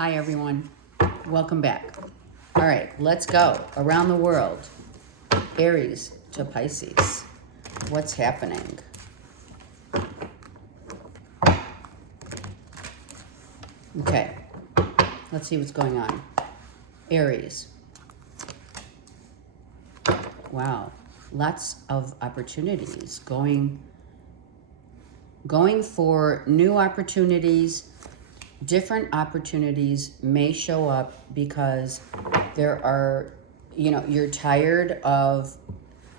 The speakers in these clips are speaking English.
Hi, everyone. Welcome back. All right, let's go around the world. Aries to Pisces. What's happening? Okay, let's see what's going on. Aries. Wow, lots of opportunities. Going for new opportunities. Different opportunities may show up because there are, you're tired of,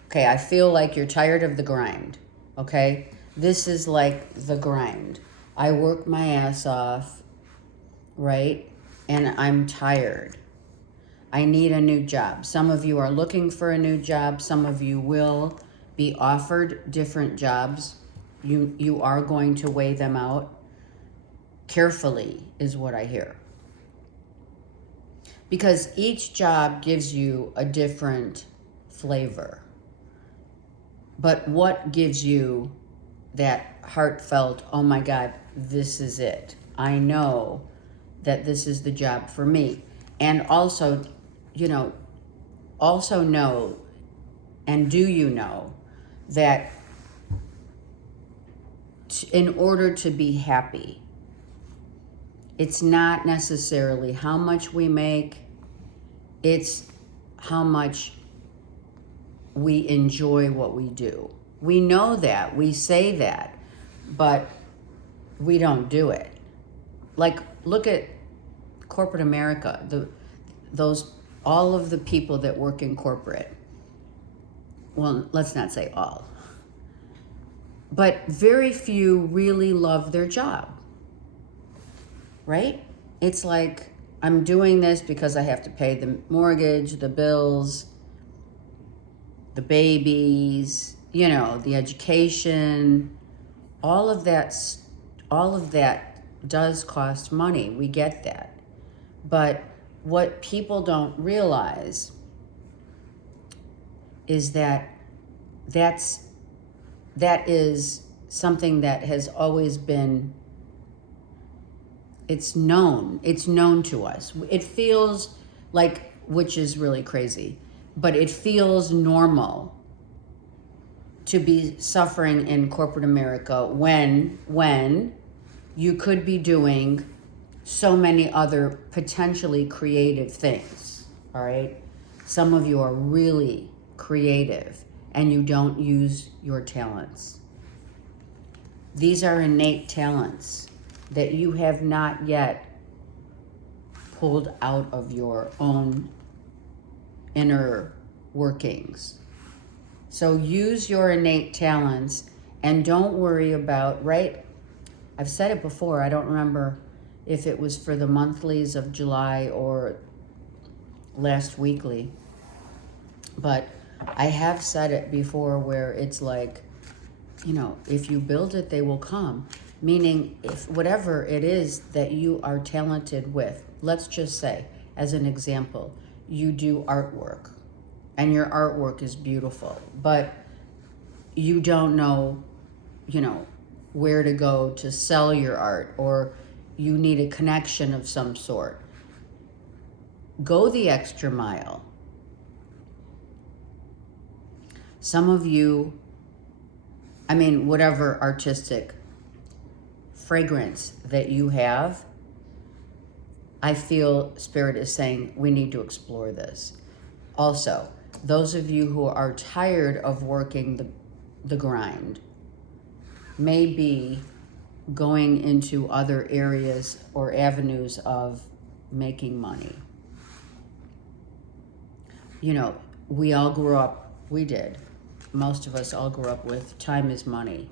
okay, I feel like you're tired of the grind, okay? This is like the grind. I work my ass off, right? And I'm tired. I need a new job. Some of you are looking for a new job. Some of you will be offered different jobs. You are going to weigh them out. Carefully is what I hear. Because each job gives you a different flavor. But what gives you that heartfelt, oh my God, this is it. I know that this is the job for me. And also, also know, and do you know, that in order to be happy, it's not necessarily how much we make, it's how much we enjoy what we do. We know that, we say that, but we don't do it. Like, look at corporate America, all of the people that work in corporate. Well, let's not say all. But very few really love their job. Right? It's like, I'm doing this because I have to pay the mortgage, the bills, the babies, the education. All of that does cost money. We get that. But what people don't realize is that is something that has always been, it's known to us. It feels like, which is really crazy, but it feels normal to be suffering in corporate America when you could be doing so many other potentially creative things, all right? Some of you are really creative and you don't use your talents. These are innate talents that you have not yet pulled out of your own inner workings. So use your innate talents and don't worry about, right? I've said it before, I don't remember if it was for the monthlies of July or last weekly, but I have said it before where it's like, if you build it, they will come. Meaning, if whatever it is that you are talented with, let's just say, as an example, you do artwork and your artwork is beautiful, but you don't know, where to go to sell your art, or you need a connection of some sort. Go the extra mile. Some of you, whatever artistic fragrance that you have, I feel Spirit is saying we need to explore this. Also, those of you who are tired of working the grind may be going into other areas or avenues of making money. We all grew up, most of us all grew up with time is money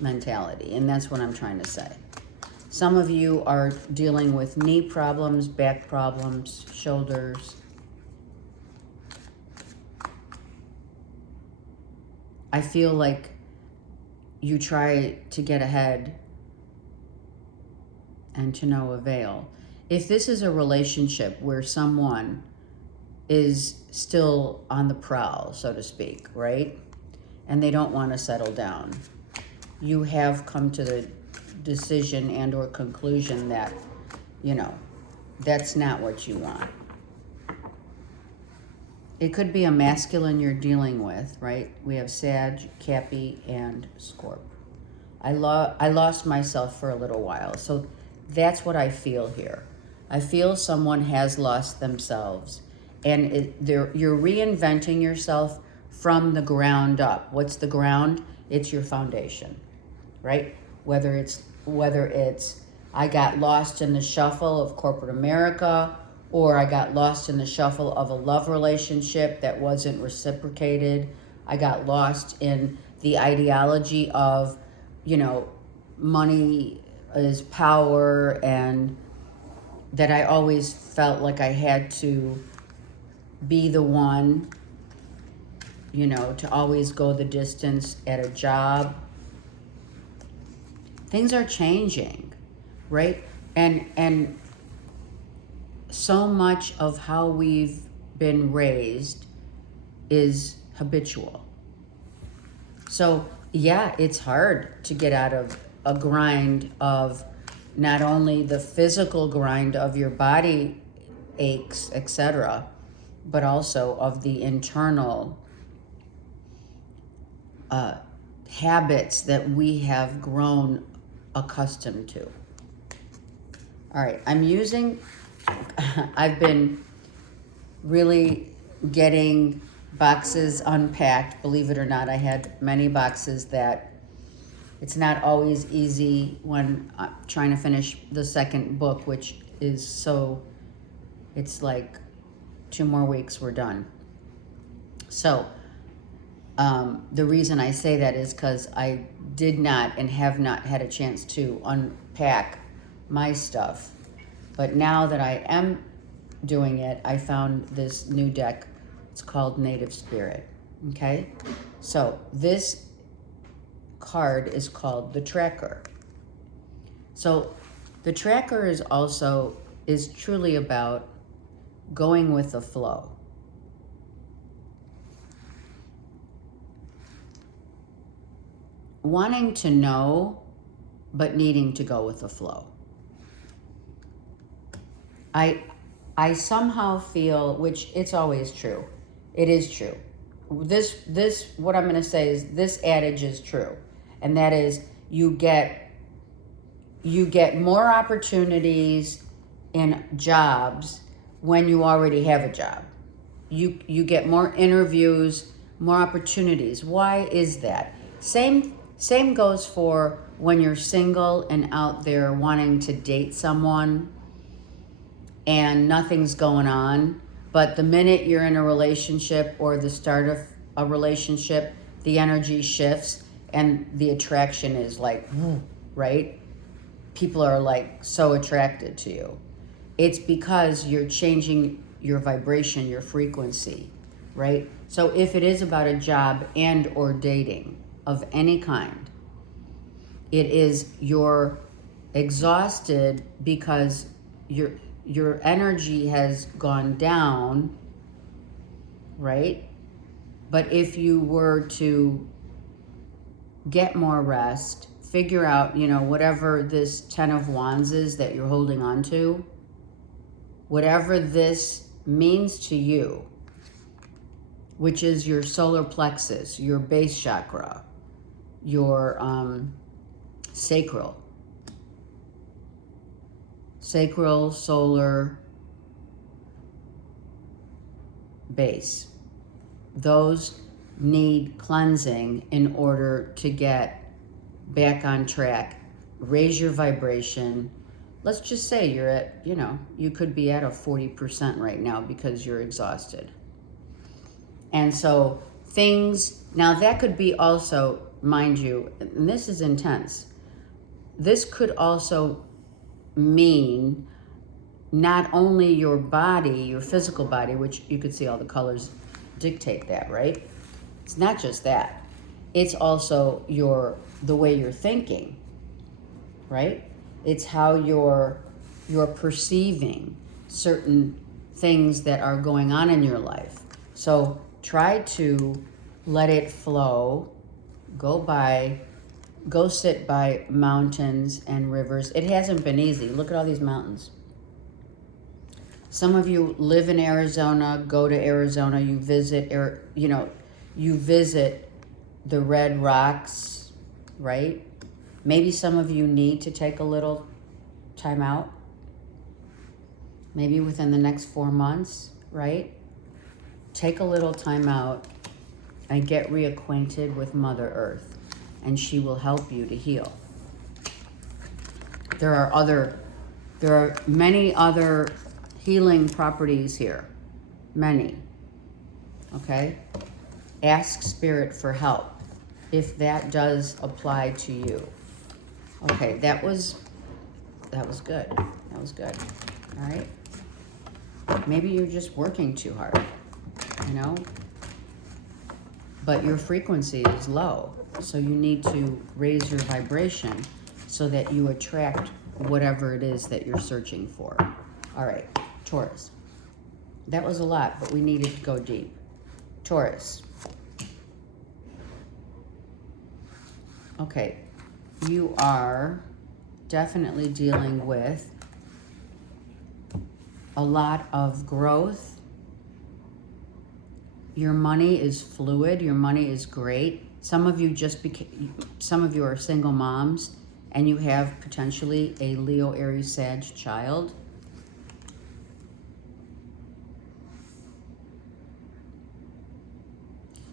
mentality, and that's what I'm trying to say. Some of you are dealing with knee problems, back problems, shoulders. I feel like you try to get ahead and to no avail. If this is a relationship where someone is still on the prowl, so to speak, right? And they don't want to settle down, you have come to the decision and or conclusion that you know, that's not what you want. It could be a masculine you're dealing with, right? We have Sag, Cappy, and Scorp. I lost myself for a little while. So that's what I feel here. I feel someone has lost themselves. And you're reinventing yourself from the ground up. What's the ground? It's your foundation, right? Whether it's I got lost in the shuffle of corporate America, or I got lost in the shuffle of a love relationship that wasn't reciprocated. I got lost in the ideology of, you know, money is power, and that I always felt like I had to be the one, you know, to always go the distance at a job. Things are changing, right? And so much of how we've been raised is habitual. So yeah, it's hard to get out of a grind of not only the physical grind of your body aches, etc., but also of the internal habits that we have grown accustomed to. All right, I've been really getting boxes unpacked. Believe it or not, I had many boxes that it's not always easy when I'm trying to finish the second book, which is it's like 2 more weeks, we're done. So the reason I say that is because I did not and have not had a chance to unpack my stuff. But now that I am doing it, I found this new deck. It's called Native Spirit. Okay? So this card is called the Tracker. So the Tracker is truly about going with the flow. Wanting to know, but needing to go with the flow. I somehow feel, which it's always true. It is true. This what I'm going to say is this adage is true. And that is you get more opportunities in jobs when you already have a job. You get more interviews, more opportunities. Why is that? Same goes for when you're single and out there wanting to date someone and nothing's going on. But the minute you're in a relationship or the start of a relationship, the energy shifts and the attraction is like, right? People are like so attracted to you. It's because you're changing your vibration, your frequency, right? So if it is about a job and or dating of any kind, it is you're exhausted because your energy has gone down, right? But if you were to get more rest, figure out, whatever this 10 of Wands is that you're holding on to, whatever this means to you, which is your solar plexus, your base chakra, your sacral, solar, base. Those need cleansing in order to get back on track, raise your vibration. Let's just say you're at, you could be at a 40% right now because you're exhausted. And so now that could be also, mind you, and this is intense, this could also mean not only your body, your physical body, which you could see all the colors dictate that, right? It's not just that. It's also the way you're thinking, right? It's how you're perceiving certain things that are going on in your life. So try to let it flow. Go sit by mountains and rivers. It hasn't been easy. Look at all these mountains. Some of you live in Arizona, go to Arizona, you visit, you visit the Red Rocks, right? Maybe some of you need to take a little time out. Maybe within the next 4 months, right? Take a little time out and get reacquainted with Mother Earth, and she will help you to heal. There are many other healing properties here. Many. Okay? Ask Spirit for help if that does apply to you. Okay, that was good. That was good. All right? Maybe you're just working too hard, you know? But your frequency is low, so you need to raise your vibration so that you attract whatever it is that you're searching for. All right, Taurus. That was a lot, but we needed to go deep. Taurus. Okay, you are definitely dealing with a lot of growth. Your money is fluid. Your money is great. Some of you some of you are single moms, and you have potentially a Leo, Aries, Sag child.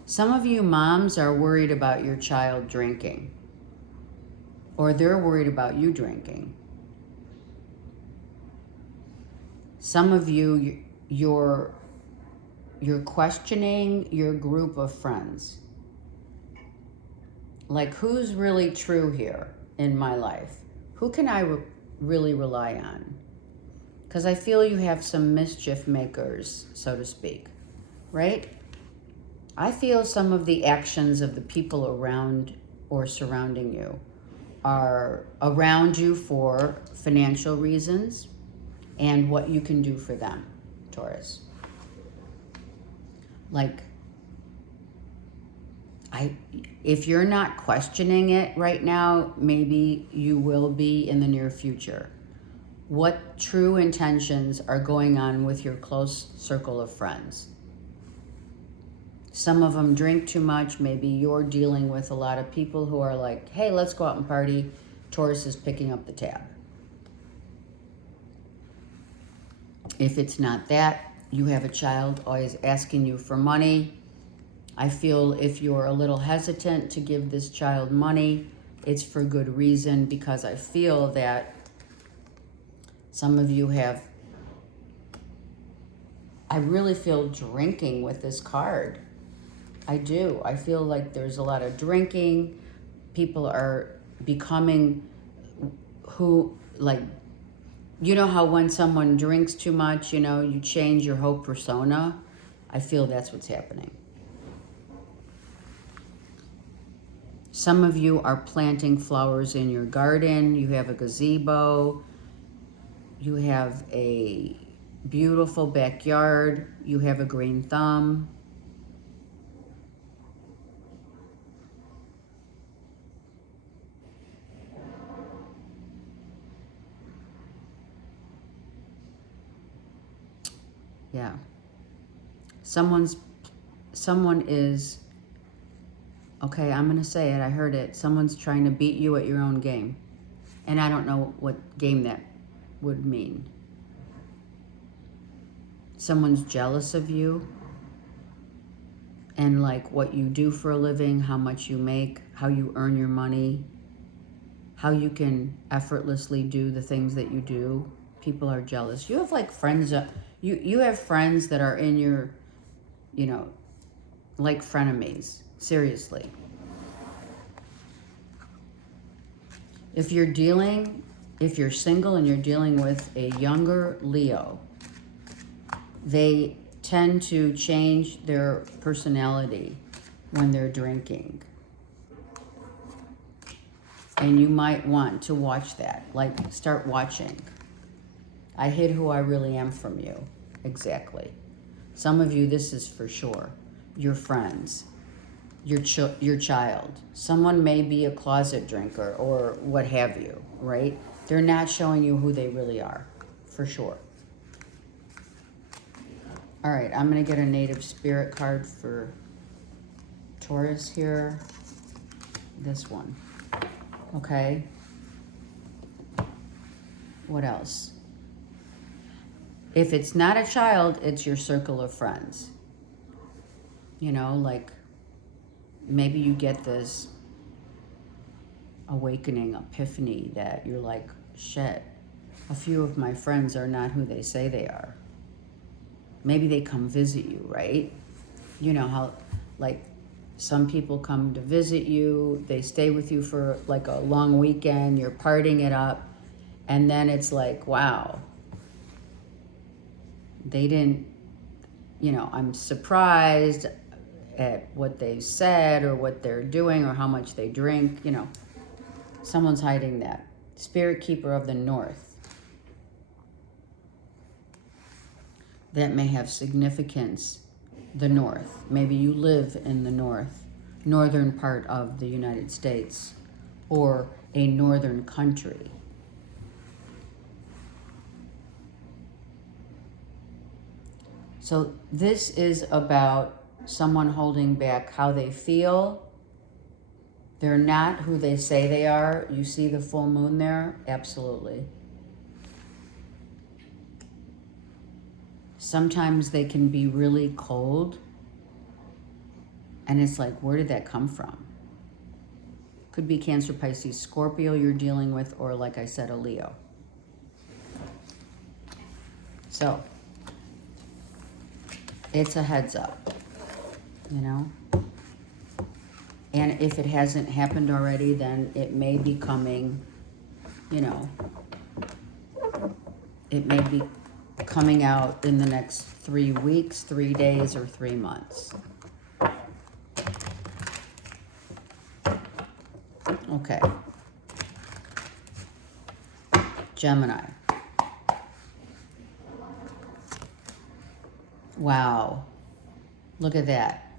Some of you moms are worried about your child drinking, or they're worried about you drinking. Some of you, you're questioning your group of friends. Like, who's really true here in my life? Who can I really rely on? Because I feel you have some mischief makers, so to speak, right? I feel some of the actions of the people around or surrounding you are around you for financial reasons and what you can do for them, Taurus. Like, if you're not questioning it right now, maybe you will be in the near future. What true intentions are going on with your close circle of friends? Some of them drink too much. Maybe you're dealing with a lot of people who are like, hey, let's go out and party. Taurus is picking up the tab. If it's not that, you have a child always asking you for money. I feel if you're a little hesitant to give this child money, it's for good reason, because I feel that some of you have, I really feel drinking with this card. I do. I feel like there's a lot of drinking. People are becoming who, like, you know how when someone drinks too much, you know, you change your whole persona? I feel that's what's happening. Some of you are planting flowers in your garden. You have a gazebo. You have a beautiful backyard. You have a green thumb. Yeah. Someone is, okay, I'm going to say it. I heard it. Someone's trying to beat you at your own game. And I don't know what game that would mean. Someone's jealous of you and like what you do for a living, how much you make, how you earn your money, how you can effortlessly do the things that you do. People are jealous. You have like friends, you have friends that are in your, you know, like frenemies. Seriously. If you're single and you're dealing with a younger Leo, they tend to change their personality when they're drinking. And you might want to watch that. Like, start watching. I hid who I really am from you. Exactly. Some of you, this is for sure. Your friends. Your child. Someone may be a closet drinker or what have you, right? They're not showing you who they really are, for sure. All right, I'm going to get a native spirit card for Taurus here. This one. Okay. What else? If it's not a child, it's your circle of friends. You know, like maybe you get this awakening, epiphany that you're like, shit, a few of my friends are not who they say they are. Maybe they come visit you, right? You know how, like, some people come to visit you, they stay with you for like a long weekend, you're partying it up, and then it's like, wow, they didn't, you know, I'm surprised at what they said or what they're doing or how much they drink, you know. Someone's hiding that. Spirit keeper of the north. That may have significance. The north. Maybe you live in the northern part of the United States, or a northern country. So this is about someone holding back how they feel. They're not who they say they are. You see the full moon there? Absolutely. Sometimes they can be really cold. And it's like, where did that come from? Could be Cancer, Pisces, Scorpio you're dealing with, or like I said, a Leo. So, it's a heads up, you know? And if it hasn't happened already, then it may be coming, you know, it may be coming out in the next 3 weeks, 3 days, or 3 months. Okay. Gemini. Wow. Look at that.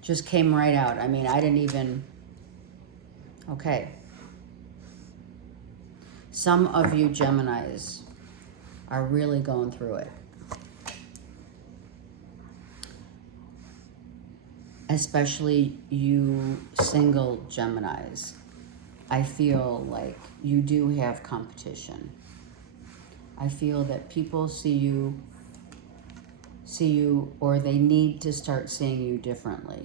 Just came right out. I mean, I didn't even... Okay. Some of you Geminis are really going through it. Especially you single Geminis. I feel like you do have competition. I feel that people see you, or they need to start seeing you differently.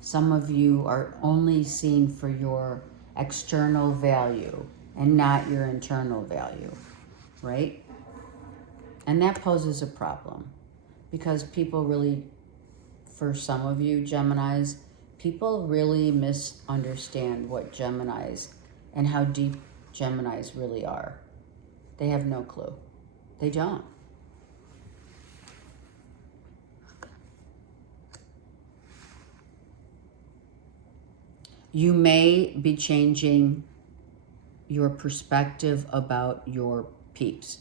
Some of you are only seen for your external value and not your internal value, right? And that poses a problem because people really, for some of you Geminis, people really misunderstand what Geminis and how deep Geminis really are. They have no clue. They don't. You may be changing your perspective about your peeps.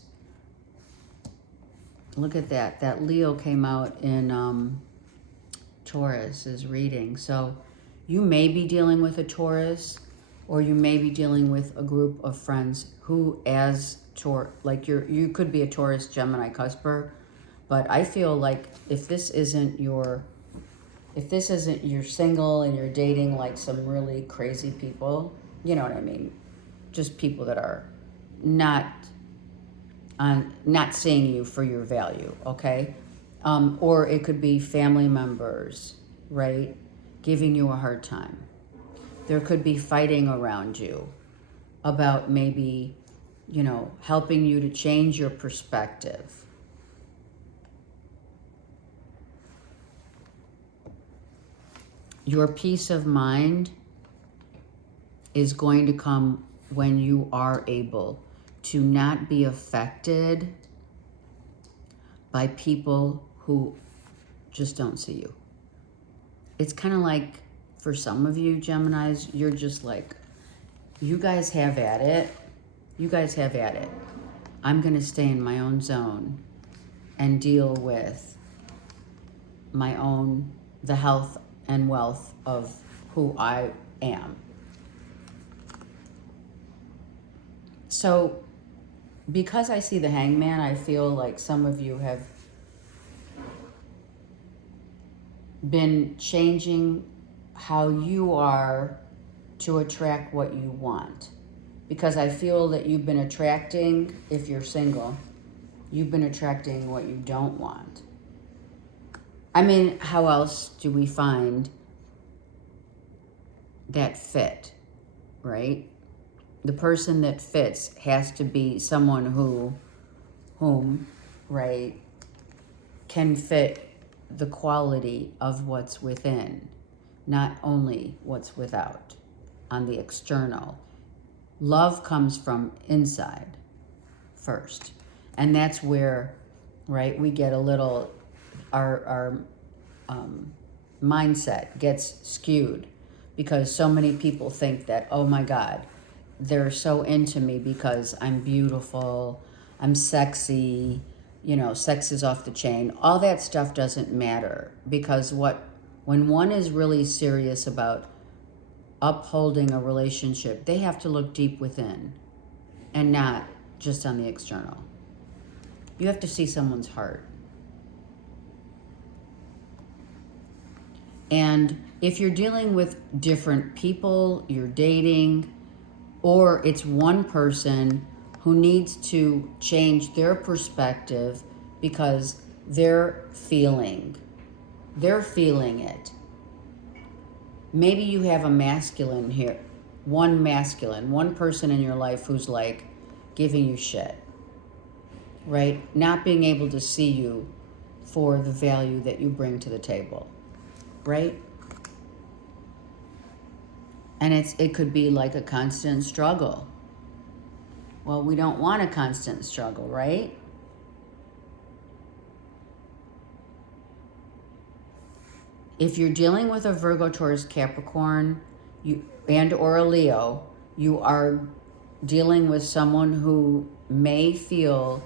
Look at that. That Leo came out in Taurus's reading. So you may be dealing with a Taurus, or you may be dealing with a group of friends who, as you could be a Taurus Gemini cusper, but I feel like if this isn't you're single and you're dating like some really crazy people, you know what I mean? Just people that are not seeing you for your value, okay? Or it could be family members, right? Giving you a hard time. There could be fighting around you about maybe, you know, helping you to change your perspective. Your peace of mind is going to come when you are able to not be affected by people who just don't see you. It's kind of like, for some of you Geminis, you're just like, you guys have at it. You guys have at it. I'm going to stay in my own zone and deal with the health and wealth of who I am. So because I see the Hangman, I feel like some of you have been changing how you are to attract what you want. Because I feel that you've been attracting, if you're single, you've been attracting what you don't want. I mean, how else do we find that fit, right? The person that fits has to be someone whom, right, can fit the quality of what's within, not only what's without, on the external. Love comes from inside first. And that's where, right, we get a little, our mindset gets skewed, because so many people think that, oh my God, they're so into me because I'm beautiful, I'm sexy, you know, sex is off the chain. All that stuff doesn't matter, because when one is really serious about upholding a relationship, they have to look deep within and not just on the external. You have to see someone's heart. And if you're dealing with different people, you're dating, or it's one person who needs to change their perspective because they're feeling it. Maybe you have a masculine here, one person in your life who's like giving you shit, right? Not being able to see you for the value that you bring to the table, right? And it could be like a constant struggle. Well, we don't want a constant struggle, right? If you're dealing with a Virgo, Taurus, Capricorn, or a Leo, you are dealing with someone who may feel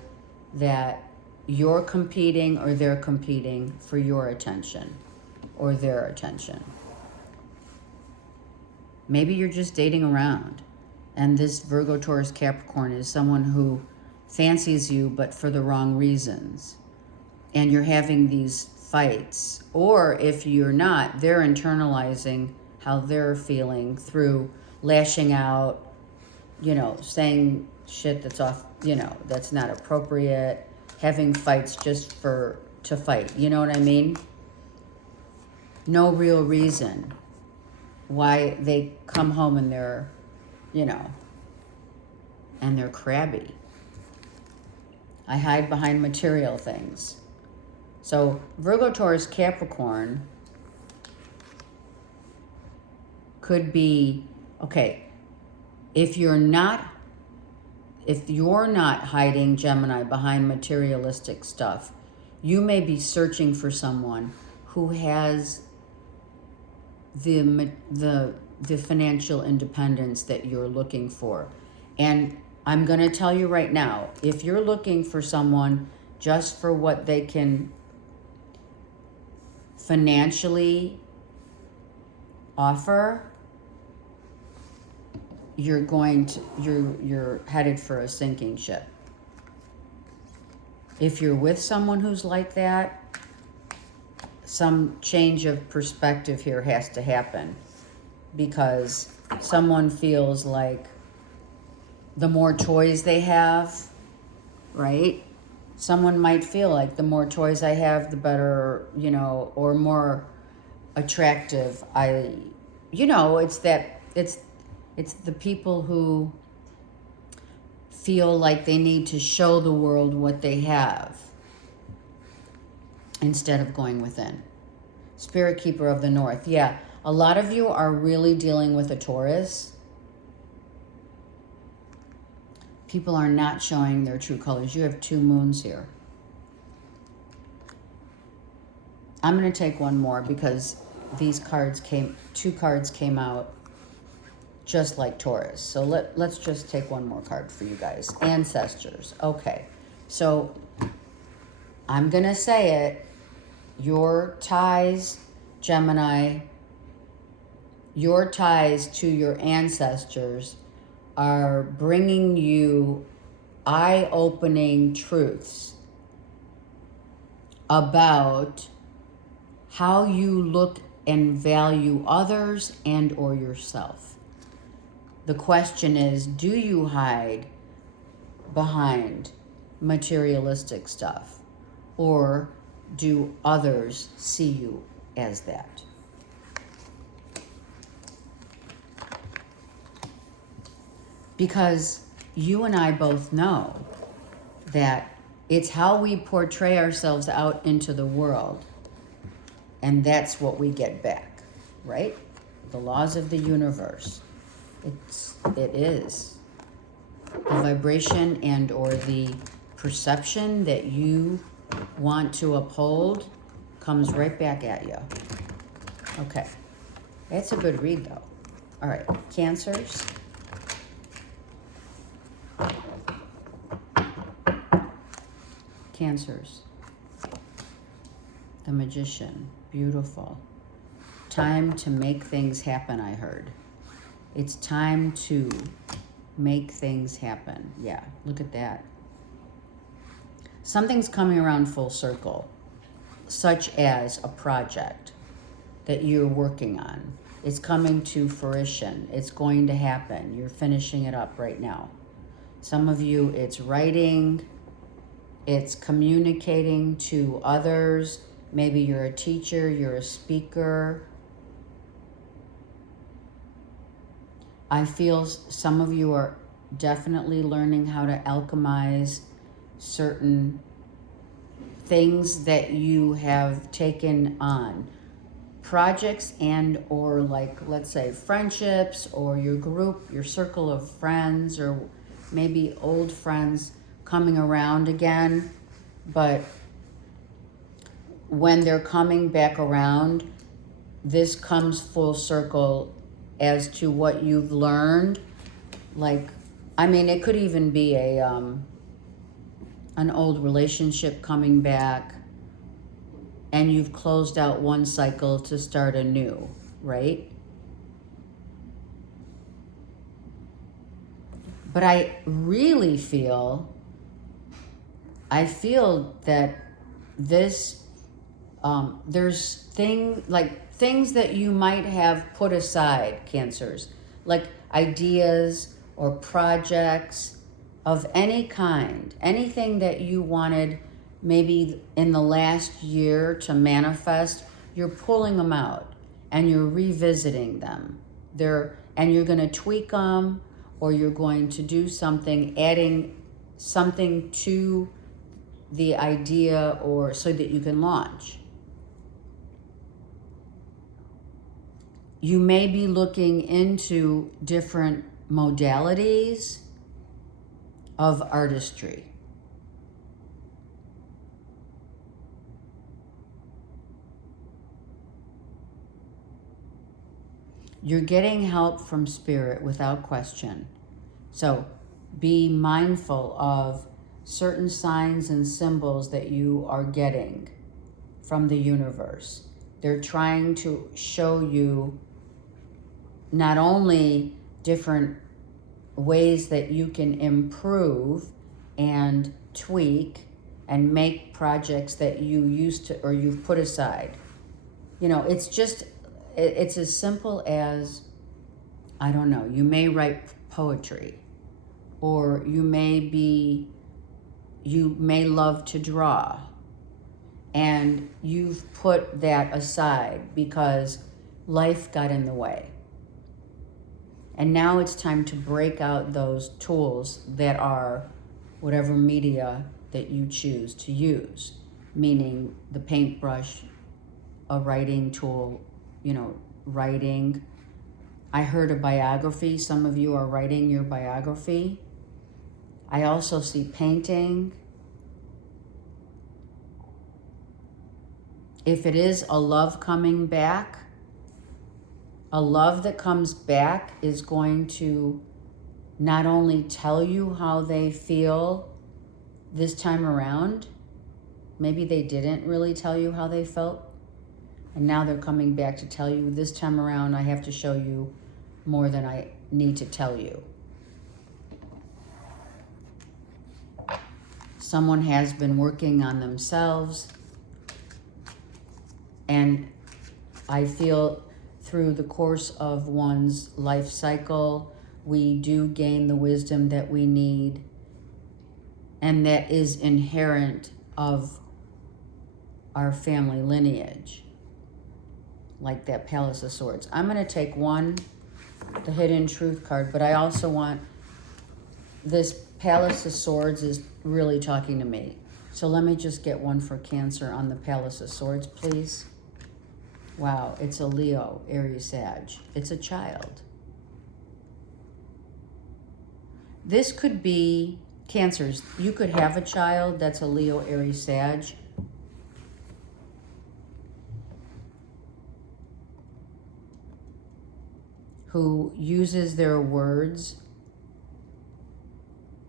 that you're competing or they're competing for your attention or their attention. Maybe you're just dating around, and this Virgo, Taurus, Capricorn is someone who fancies you but for the wrong reasons, and you're having these fights. Or if you're not, they're internalizing how they're feeling through lashing out, saying shit that's off, that's not appropriate, having fights just to fight. You know what I mean? No real reason why they come home and they're, and they're crabby. I hide behind material things. So Virgo, Taurus, Capricorn could be, okay, if you're not hiding, Gemini, behind materialistic stuff, you may be searching for someone who has the financial independence that you're looking for. And I'm going to tell you right now, if you're looking for someone just for what they can financially offer, you're headed for a sinking ship. If you're with someone who's like that, some change of perspective here has to happen, because someone feels like the more toys they have, right? Someone might feel like the more toys I have, the better, or more attractive it's the people who feel like they need to show the world what they have instead of going within. Spirit Keeper of the North. Yeah, a lot of you are really dealing with a Taurus. People are not showing their true colors. You have 2 moons here. I'm going to take one more because two cards came out just like Taurus. So let's just take one more card for you guys. Ancestors. Okay. So I'm going to say it. Your ties, Gemini, your ties to your ancestors are bringing you eye-opening truths about how you look and value others and or yourself. The question is, do you hide behind materialistic stuff, or do others see you as that? Because you and I both know that it's how we portray ourselves out into the world, and that's what we get back, right? The laws of the universe. It is. The vibration and or the perception that you want to uphold comes right back at you. Okay. That's a good read, though. All right. Cancers. Cancers. The Magician. Beautiful. Time to make things happen, I heard. It's time to make things happen. Yeah, look at that. Something's coming around full circle, such as a project that you're working on. It's coming to fruition. It's going to happen. You're finishing it up right now. Some of you, it's writing, it's communicating to others. Maybe you're a teacher, you're a speaker. I feel some of you are definitely learning how to alchemize certain things that you have taken on. Projects and or, like, let's say friendships, or your group, your circle of friends, or maybe old friends coming around again. But when they're coming back around, this comes full circle as to what you've learned. Like, I mean, it could even be an old relationship coming back, and you've closed out one cycle to start a new, right? But I really feel that this, there's things that you might have put aside, Cancers, like ideas or projects of any kind, anything that you wanted maybe in the last year to manifest, you're pulling them out and you're revisiting them. And you're going to tweak them, or you're going to do something, adding something to the idea, or so that you can launch. You may be looking into different modalities of artistry. You're getting help from spirit without question. So be mindful of certain signs and symbols that you are getting from the universe. They're trying to show you not only different ways that you can improve and tweak and make projects that you used to, or you've put aside. You know, it's as simple as, I don't know, you may write poetry, or you may love to draw, and you've put that aside because life got in the way. And now it's time to break out those tools that are whatever media that you choose to use, meaning the paintbrush, a writing tool, writing. I heard a biography. Some of you are writing your biography. I also see painting. If it is a love coming back, a love that comes back is going to not only tell you how they feel this time around, maybe they didn't really tell you how they felt, and now they're coming back to tell you, this time around I have to show you more than I need to tell you. Someone has been working on themselves, and I feel through the course of one's life cycle, we do gain the wisdom that we need, and that is inherent of our family lineage, like that Palace of Swords. I'm going to take one, the Hidden Truth card, but I also want, this Palace of Swords is really talking to me. So let me just get one for Cancer on the Palace of Swords, please. Wow, it's a Leo, Aries, Sag. It's a child. This could be Cancers. You could have a child that's a Leo, Aries, Sag. Who uses their words.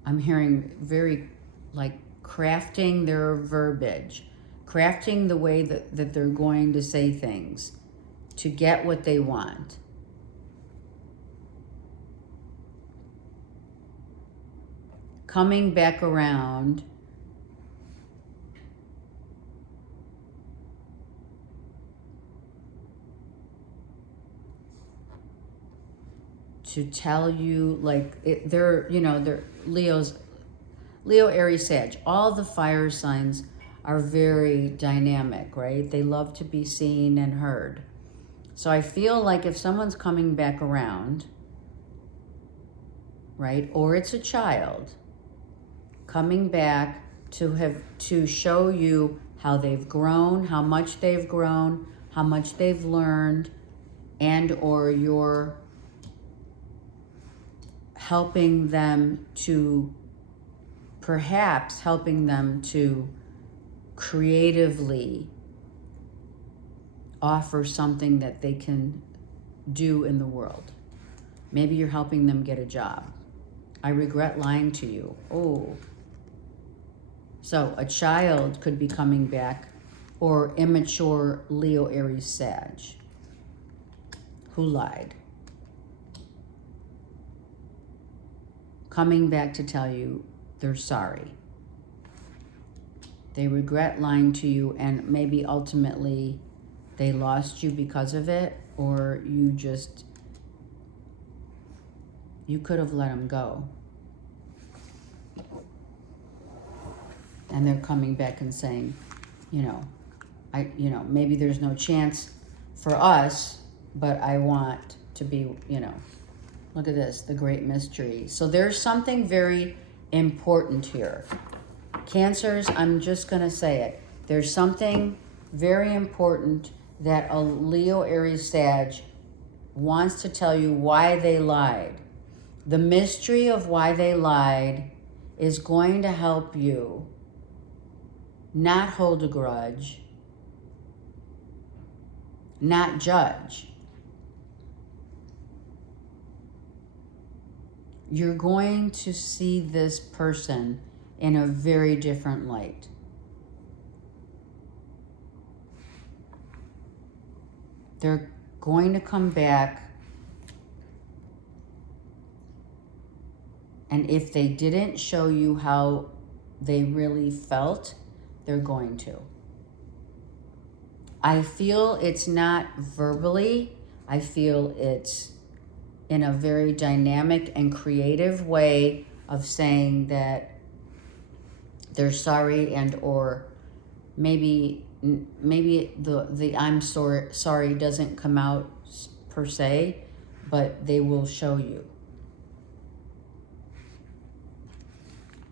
I'm hearing very like crafting their verbiage, crafting the way that they're going to say things to get what they want. Coming back around to tell you, like, they're Leo, Aries, Sag. All the fire signs are very dynamic, right? They love to be seen and heard. So I feel like if someone's coming back around, right, or it's a child coming back to show you how they've grown, how much they've grown, how much they've learned, and or you're helping them to, perhaps helping them to creatively offer something that they can do in the world. Maybe you're helping them get a job. I regret lying to you. Oh. So a child could be coming back, or immature Leo, Aries, Sag, who lied. Coming back to tell you they're sorry. They regret lying to you, and maybe ultimately they lost you because of it, or you could have let them go. And they're coming back and saying, maybe there's no chance for us, but I want to be, look at this, the great mystery. So there's something very important here. Cancers, I'm just going to say it. There's something very important that a Leo, Aries, Sag wants to tell you why they lied. The mystery of why they lied is going to help you not hold a grudge, not judge. You're going to see this person in a very different light. They're going to come back, and if they didn't show you how they really felt, they're going to. I feel it's not verbally. I feel it's in a very dynamic and creative way of saying that they're sorry, and or maybe the I'm sorry doesn't come out per se, but they will show you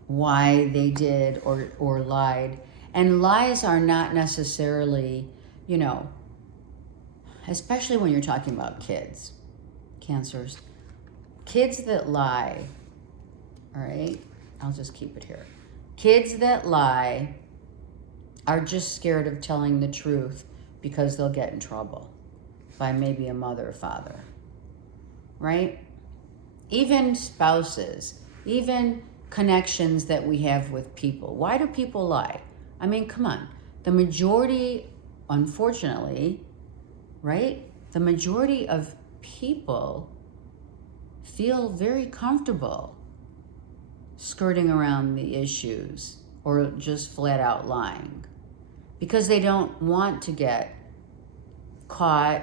why they did or lied. And lies are not necessarily, especially when you're talking about kids, Cancers. Kids that lie, all right? I'll just keep it here. Kids that lie are just scared of telling the truth because they'll get in trouble by maybe a mother or father, right? Even spouses, even connections that we have with people. Why do people lie? I mean, come on. The majority, unfortunately, right? The majority of people feel very comfortable skirting around the issues or just flat out lying. Because they don't want to get caught.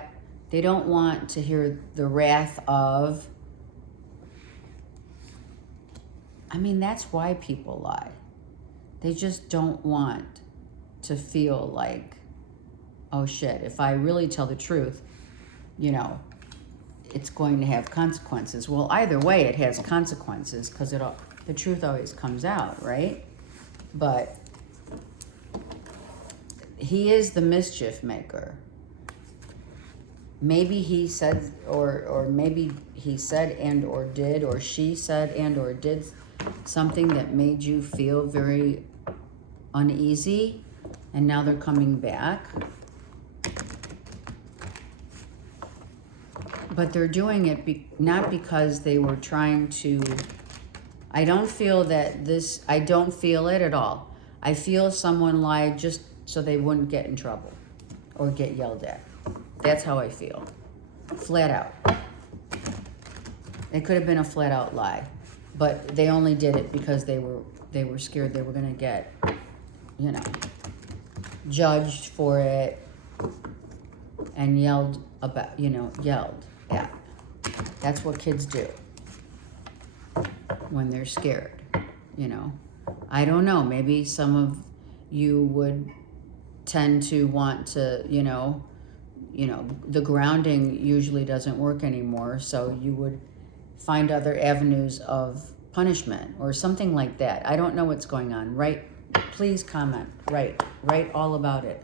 They don't want to hear the wrath of. I mean, that's why people lie. They just don't want to feel like, oh shit, if I really tell the truth, you know, it's going to have consequences. Well, either way, it has consequences because the truth always comes out, right? But he is the mischief maker. Maybe he said, or maybe he said and or did, or she said and or did something that made you feel very uneasy, and now they're coming back. But they're doing it not because they were trying to. I don't feel that this. I don't feel it at all. I feel someone lied just so they wouldn't get in trouble or get yelled at. That's how I feel. Flat out. It could have been a flat out lie, but they only did it because they were scared they were going to get, you know, judged for it and yelled about, you know, yelled at. That's what kids do when they're scared, you know. I don't know, maybe some of you would tend to want to, you know, the grounding usually doesn't work anymore, so you would find other avenues of punishment or something like that. I don't know what's going on. Right? Please comment. Write all about it.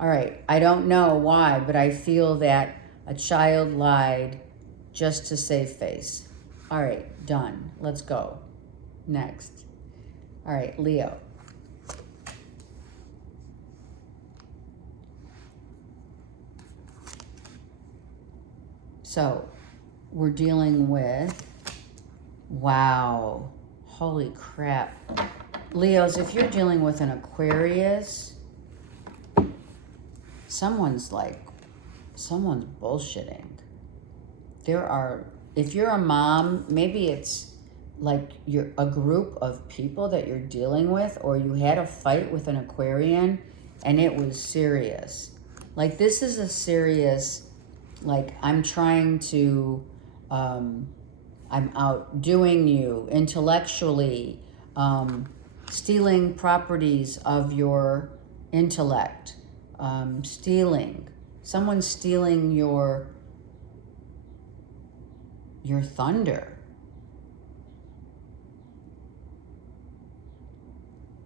All right. I don't know why, but I feel that a child lied just to save face. All right. Done. Let's go. Next. All right. Leo. So we're dealing with, wow, holy crap. Leos, if you're dealing with an Aquarius, someone's bullshitting. If you're a mom, maybe it's like you're a group of people that you're dealing with, or you had a fight with an Aquarian and it was serious. Like, this is a serious, like, I'm trying to, I'm outdoing you intellectually, stealing properties of your intellect, someone's stealing your thunder.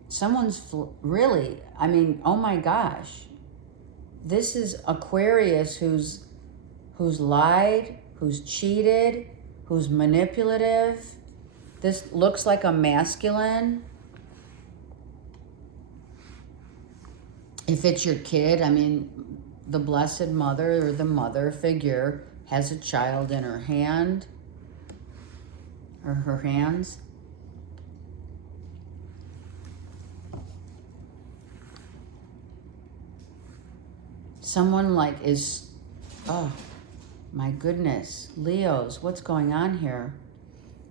Someone's really, I mean, oh my gosh. This is Aquarius who's lied, who's cheated, who's manipulative. This looks like a masculine. If it's your kid, I mean, the Blessed Mother or the mother figure has a child in her hand or her hands. Someone like is, oh my goodness, Leos, what's going on here?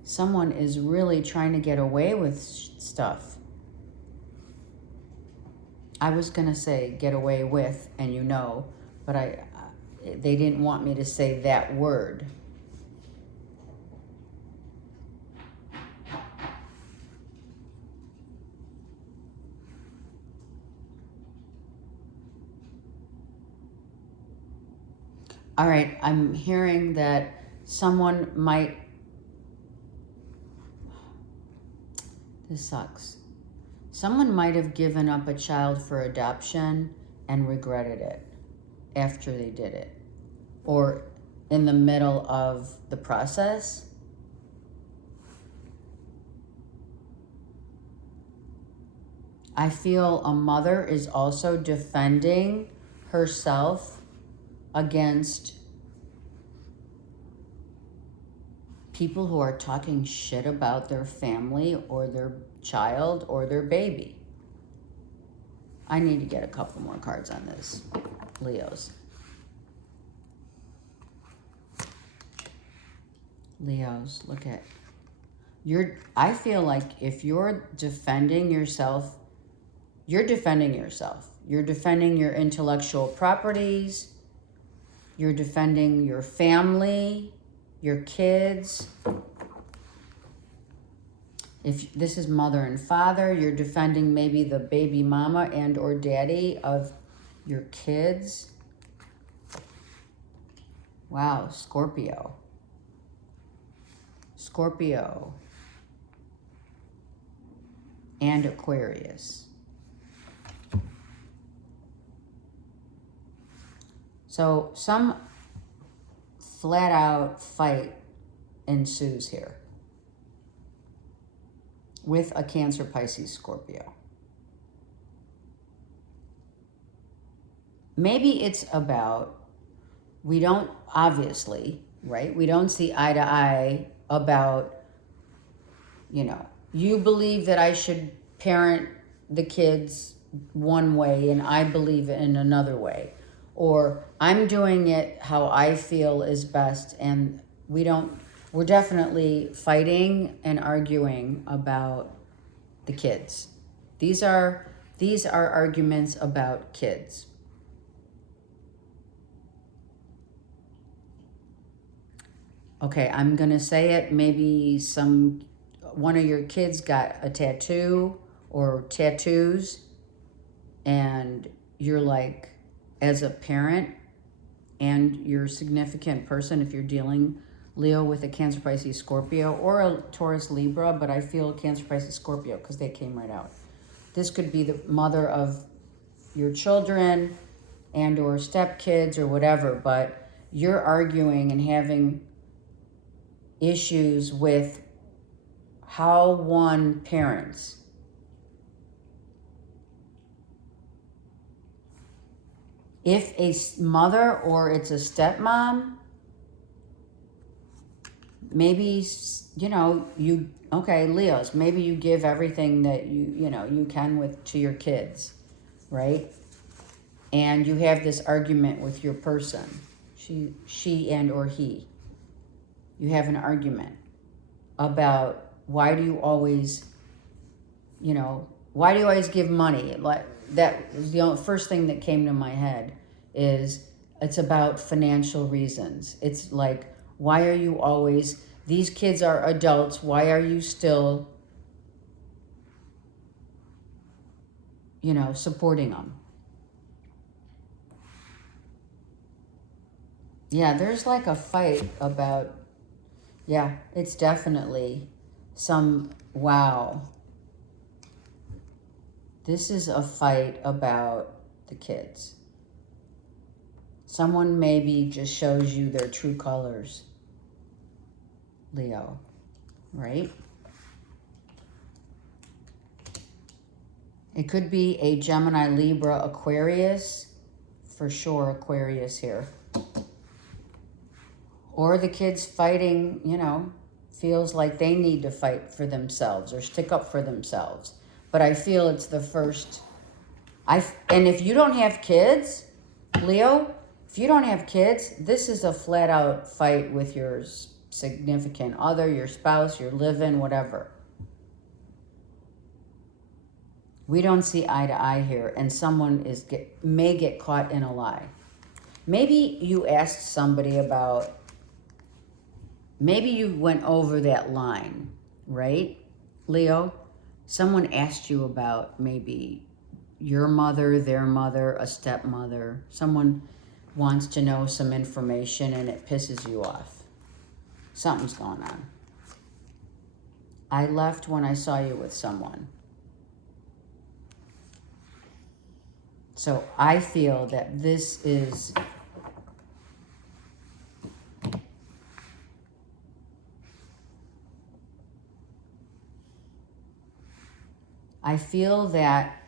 Someone is really trying to get away with stuff. I was gonna say get away with, and you know, but they didn't want me to say that word. All right, I'm hearing that someone might, this sucks. Someone might have given up a child for adoption and regretted it after they did it, or in the middle of the process. I feel a mother is also defending herself against people who are talking shit about their family or their child or their baby. I need to get a couple more cards on this, Leos. Leos, look at, I feel like if you're defending yourself, you're defending yourself. You're defending your intellectual properties. You're defending your family, your kids. If this is mother and father, you're defending maybe the baby mama and or daddy of your kids. Wow, Scorpio. Scorpio and Aquarius. So some flat out fight ensues here with a Cancer, Pisces, Scorpio. Maybe it's about, we don't, obviously, right? We don't see eye to eye about, you believe that I should parent the kids one way and I believe in another way. Or I'm doing it how I feel is best, and we're definitely fighting and arguing about the kids. These are arguments about kids. Okay, I'm gonna say it. Maybe one of your kids got a tattoo or tattoos, and you're like, as a parent and your significant person, if you're dealing, Leo, with a Cancer, Pisces, Scorpio, or a Taurus, Libra, but I feel Cancer, Pisces, Scorpio because they came right out. This could be the mother of your children and or stepkids or whatever, but you're arguing and having issues with how one parents. If a mother or it's a stepmom, maybe, Leos, maybe you give everything that you can to your kids, right? And you have this argument with your person, she and or he. You have an argument about why do you always give money? Like that, the first thing that came to my head is it's about financial reasons. It's like, why are you always, these kids are adults, why are you still, supporting them? Yeah, there's like a fight about, it's definitely wow. This is a fight about the kids. Someone maybe just shows you their true colors, Leo, right? It could be a Gemini, Libra, Aquarius, for sure Aquarius here. Or the kids fighting, feels like they need to fight for themselves or stick up for themselves. But I feel it's the first, and if you don't have kids, Leo, if you don't have kids, this is a flat out fight with your significant other, your spouse, your live-in, whatever. We don't see eye to eye here, and someone may get caught in a lie. Maybe you asked somebody about, maybe you went over that line, right, Leo? Someone asked you about maybe your mother, their mother, a stepmother. Someone wants to know some information and it pisses you off. Something's going on. I left when I saw you with someone. So I feel that this is I feel that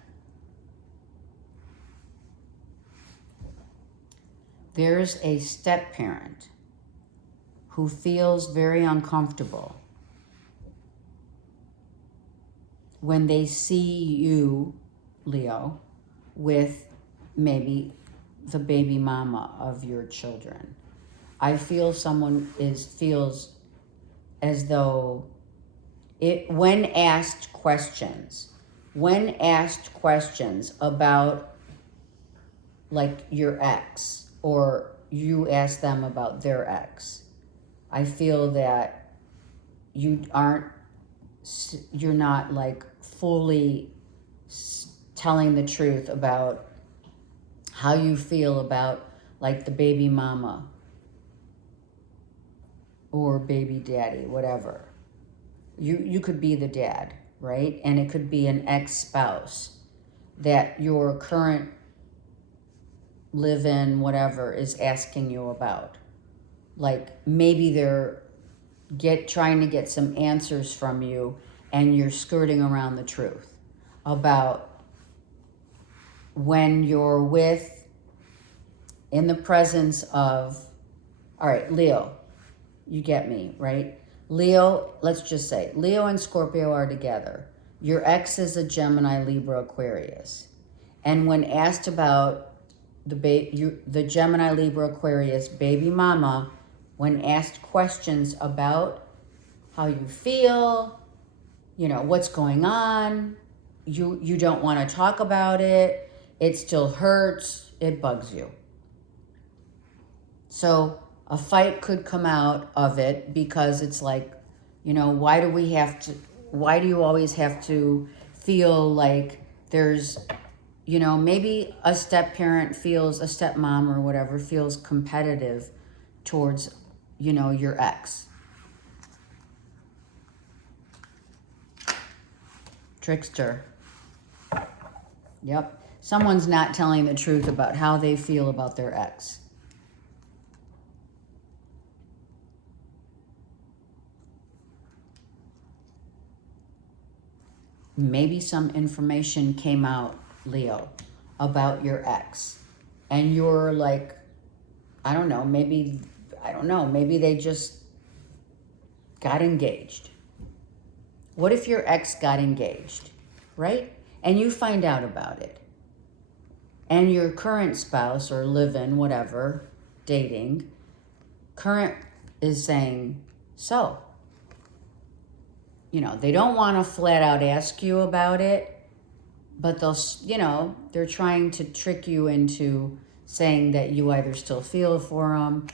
there's a step-parent who feels very uncomfortable when they see you, Leo, with maybe the baby mama of your children. I feel someone feels as though when asked questions about like your ex, or you ask them about their ex, I feel that you're not like fully telling the truth about how you feel about like the baby mama or baby daddy, whatever. You could be the dad, right? And it could be an ex-spouse that your current live-in whatever is asking you about. Like maybe they're trying to get some answers from you, and you're skirting around the truth about when you're in the presence of, all right, Leo, you get me, right? Leo, let's just say, Leo and Scorpio are together. Your ex is a Gemini, Libra, Aquarius. And when asked about the Gemini, Libra, Aquarius baby mama, when asked questions about how you feel, what's going on, you don't want to talk about it, it still hurts, it bugs you. So a fight could come out of it, because it's like, why do you always have to feel like there's, maybe a step-parent feels, a stepmom or whatever, feels competitive towards, your ex. Trickster. Yep. Someone's not telling the truth about how they feel about their ex. Maybe some information came out, Leo, about your ex. And you're like, I don't know, maybe they just got engaged. What if your ex got engaged, right? And you find out about it. And your current spouse or live-in, whatever, dating, current is saying, so, they don't want to flat out ask you about it, but they're trying to trick you into saying that you either still feel for them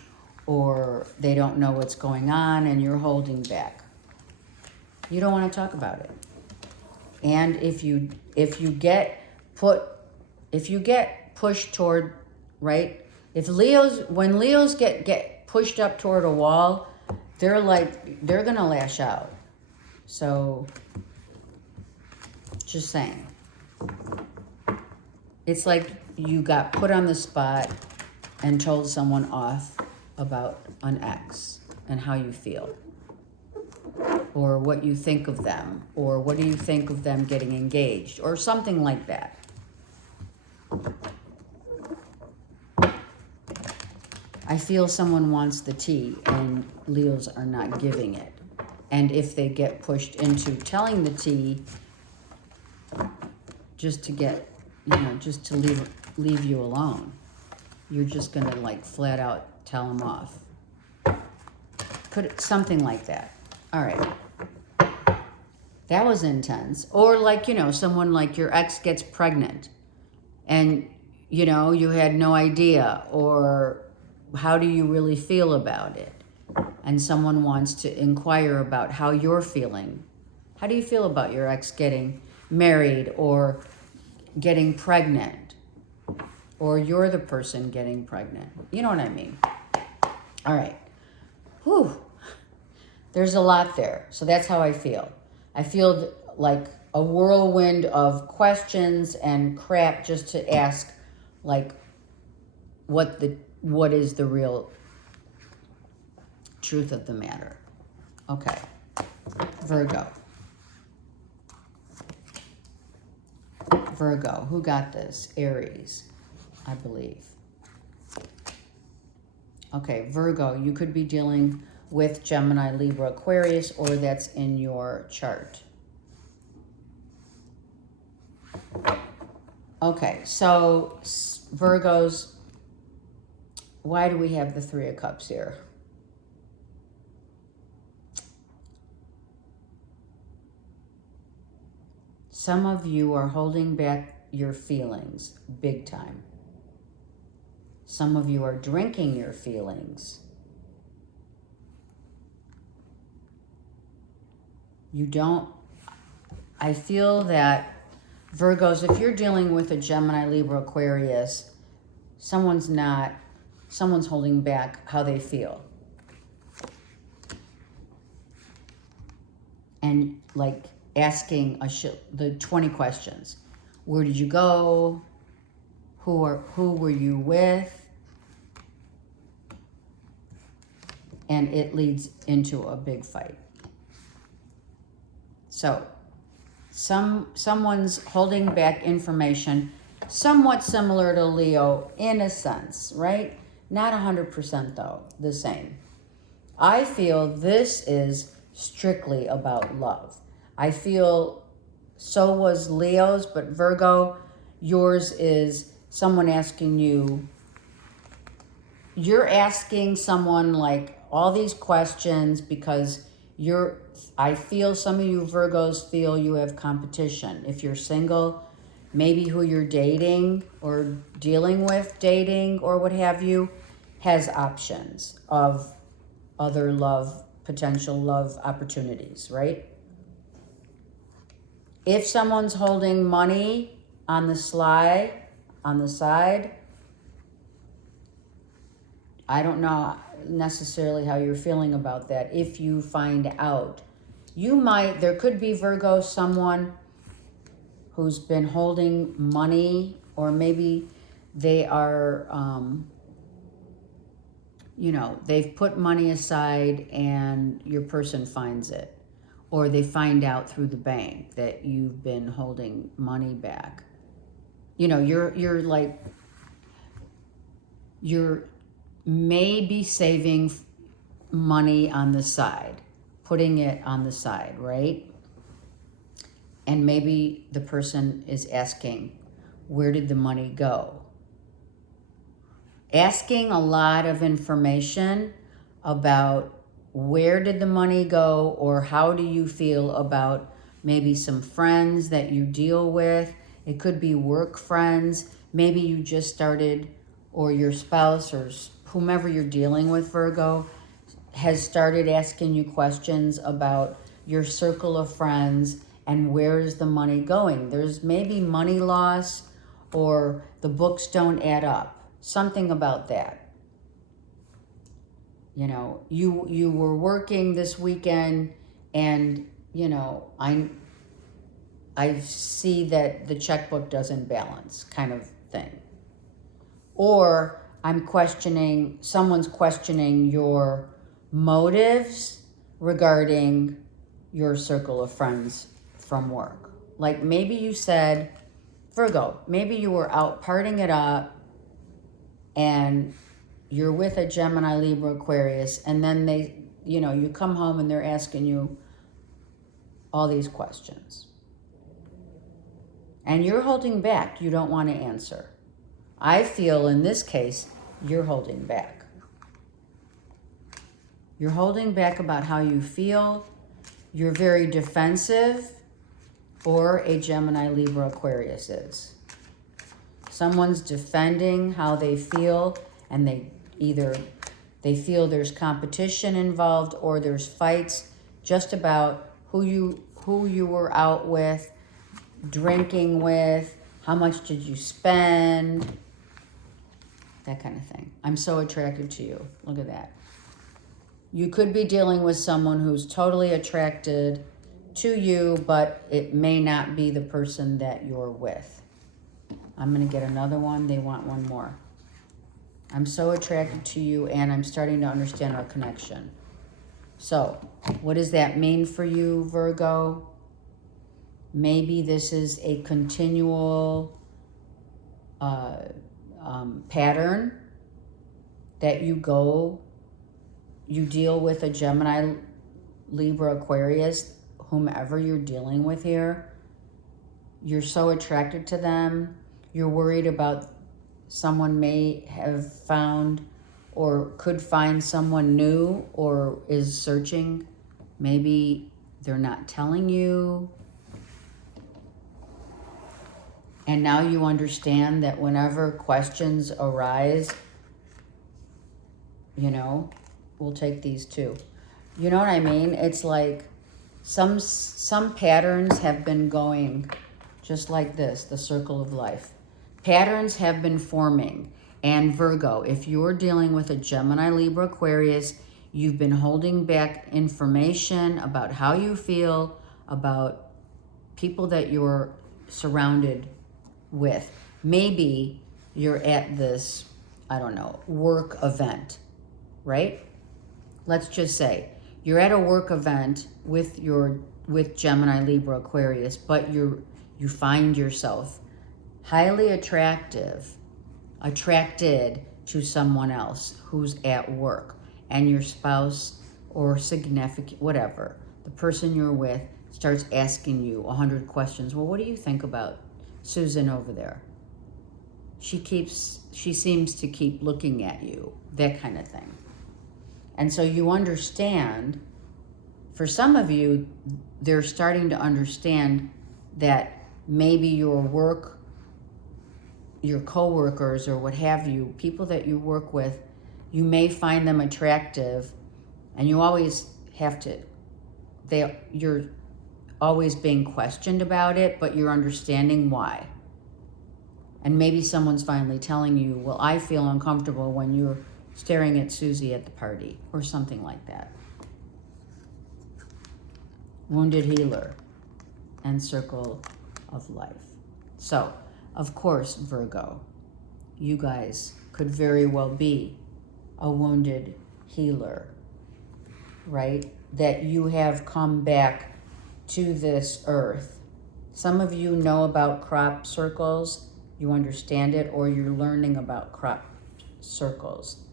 or they don't know what's going on and you're holding back. You don't want to talk about it. And if you get pushed toward, right? When Leos get pushed up toward a wall, they're going to lash out. So, just saying. It's like you got put on the spot and told someone off about an ex and how you feel, or what you think of them, or what do you think of them getting engaged, or something like that. I feel someone wants the tea and Leos are not giving it. And if they get pushed into telling the tea, just to get, just to leave you alone, you're just going to flat out tell them off. Something like that. All right. That was intense. Or someone like your ex gets pregnant and, you had no idea, or how do you really feel about it? And someone wants to inquire about how you're feeling. How do you feel about your ex getting married or getting pregnant? Or you're the person getting pregnant. You know what I mean? All right. Whew. There's a lot there. So that's how I feel. I feel like a whirlwind of questions and crap just to ask, what is the real truth of the matter. Okay. Virgo, who got this? Aries, I believe. Okay, Virgo, you could be dealing with Gemini, Libra, Aquarius, or that's in your chart. Okay, so Virgos, why do we have the Three of Cups here? Some of you are holding back your feelings big time. Some of you are drinking your feelings. I feel that Virgos, if you're dealing with a Gemini, Libra, Aquarius, someone's holding back how they feel. And like asking the 20 questions. Where did you go? Who were you with? And it leads into a big fight. So someone's holding back information, somewhat similar to Leo in a sense, right? Not 100% though, the same. I feel this is strictly about love. I feel so was Leo's, but Virgo, yours is someone asking you, you're asking someone like all these questions because I feel some of you Virgos feel you have competition. If you're single, maybe who you're dating or dealing with dating or what have you has options of other potential love opportunities, right? If someone's holding money on the side, I don't know necessarily how you're feeling about that. If you find out, there could be Virgo, someone who's been holding money, or maybe they are, they've put money aside and your person finds it. Or they find out through the bank that you've been holding money back. You're maybe saving money on the side, putting it on the side, right? And maybe the person is asking, where did the money go? Asking a lot of information about where did the money go, or how do you feel about maybe some friends that you deal with. It could be work friends. Maybe you just started, or your spouse or whomever you're dealing with, Virgo, has started asking you questions about your circle of friends and where is the money going. There's maybe money loss, or the books don't add up. Something about that. You were working this weekend and, I see that the checkbook doesn't balance, kind of thing. Or someone's questioning your motives regarding your circle of friends from work. Like maybe you said, Virgo, maybe you were out partying it up and you're with a Gemini, Libra, Aquarius, and then you come home and they're asking you all these questions. And you're holding back. You don't want to answer. I feel in this case, you're holding back. You're holding back about how you feel. You're very defensive, or a Gemini, Libra, Aquarius is. Someone's defending how they feel, and they feel there's competition involved, or there's fights just about who you were out with, drinking with, how much did you spend, that kind of thing. I'm so attracted to you. Look at that. You could be dealing with someone who's totally attracted to you, but it may not be the person that you're with. I'm going to get another one. They want one more. I'm so attracted to you, and I'm starting to understand our connection. So, what does that mean for you, Virgo? Maybe this is a continual pattern that you deal with a Gemini, Libra, Aquarius, whomever you're dealing with here. You're so attracted to them. You're worried about someone may have found or could find someone new, or is searching. Maybe they're not telling you. And now you understand that whenever questions arise, you know, we'll take these too. You know what I mean? It's like some patterns have been going just like this, the circle of life. Patterns have been forming. And Virgo, if you're dealing with a Gemini, Libra, Aquarius, you've been holding back information about how you feel, about people that you're surrounded with. Maybe you're at this, I don't know, work event, right? Let's just say you're at a work event with Gemini, Libra, Aquarius, but you find yourself highly attracted to someone else who's at work, and your spouse or significant, whatever, the person you're with starts asking you 100 questions. Well, what do you think about Susan over there? She seems to keep looking at you, that kind of thing. And so you understand, for some of you, they're starting to understand that maybe your coworkers or what have you, people that you work with, you may find them attractive, and you always have to, you're always being questioned about it, but you're understanding why. And maybe someone's finally telling you, well, I feel uncomfortable when you're staring at Susie at the party, or something like that. Wounded healer and circle of life. So, of course, Virgo, you guys could very well be a wounded healer, right? That you have come back to this earth. Some of you know about crop circles, you understand it, or you're learning about crop circles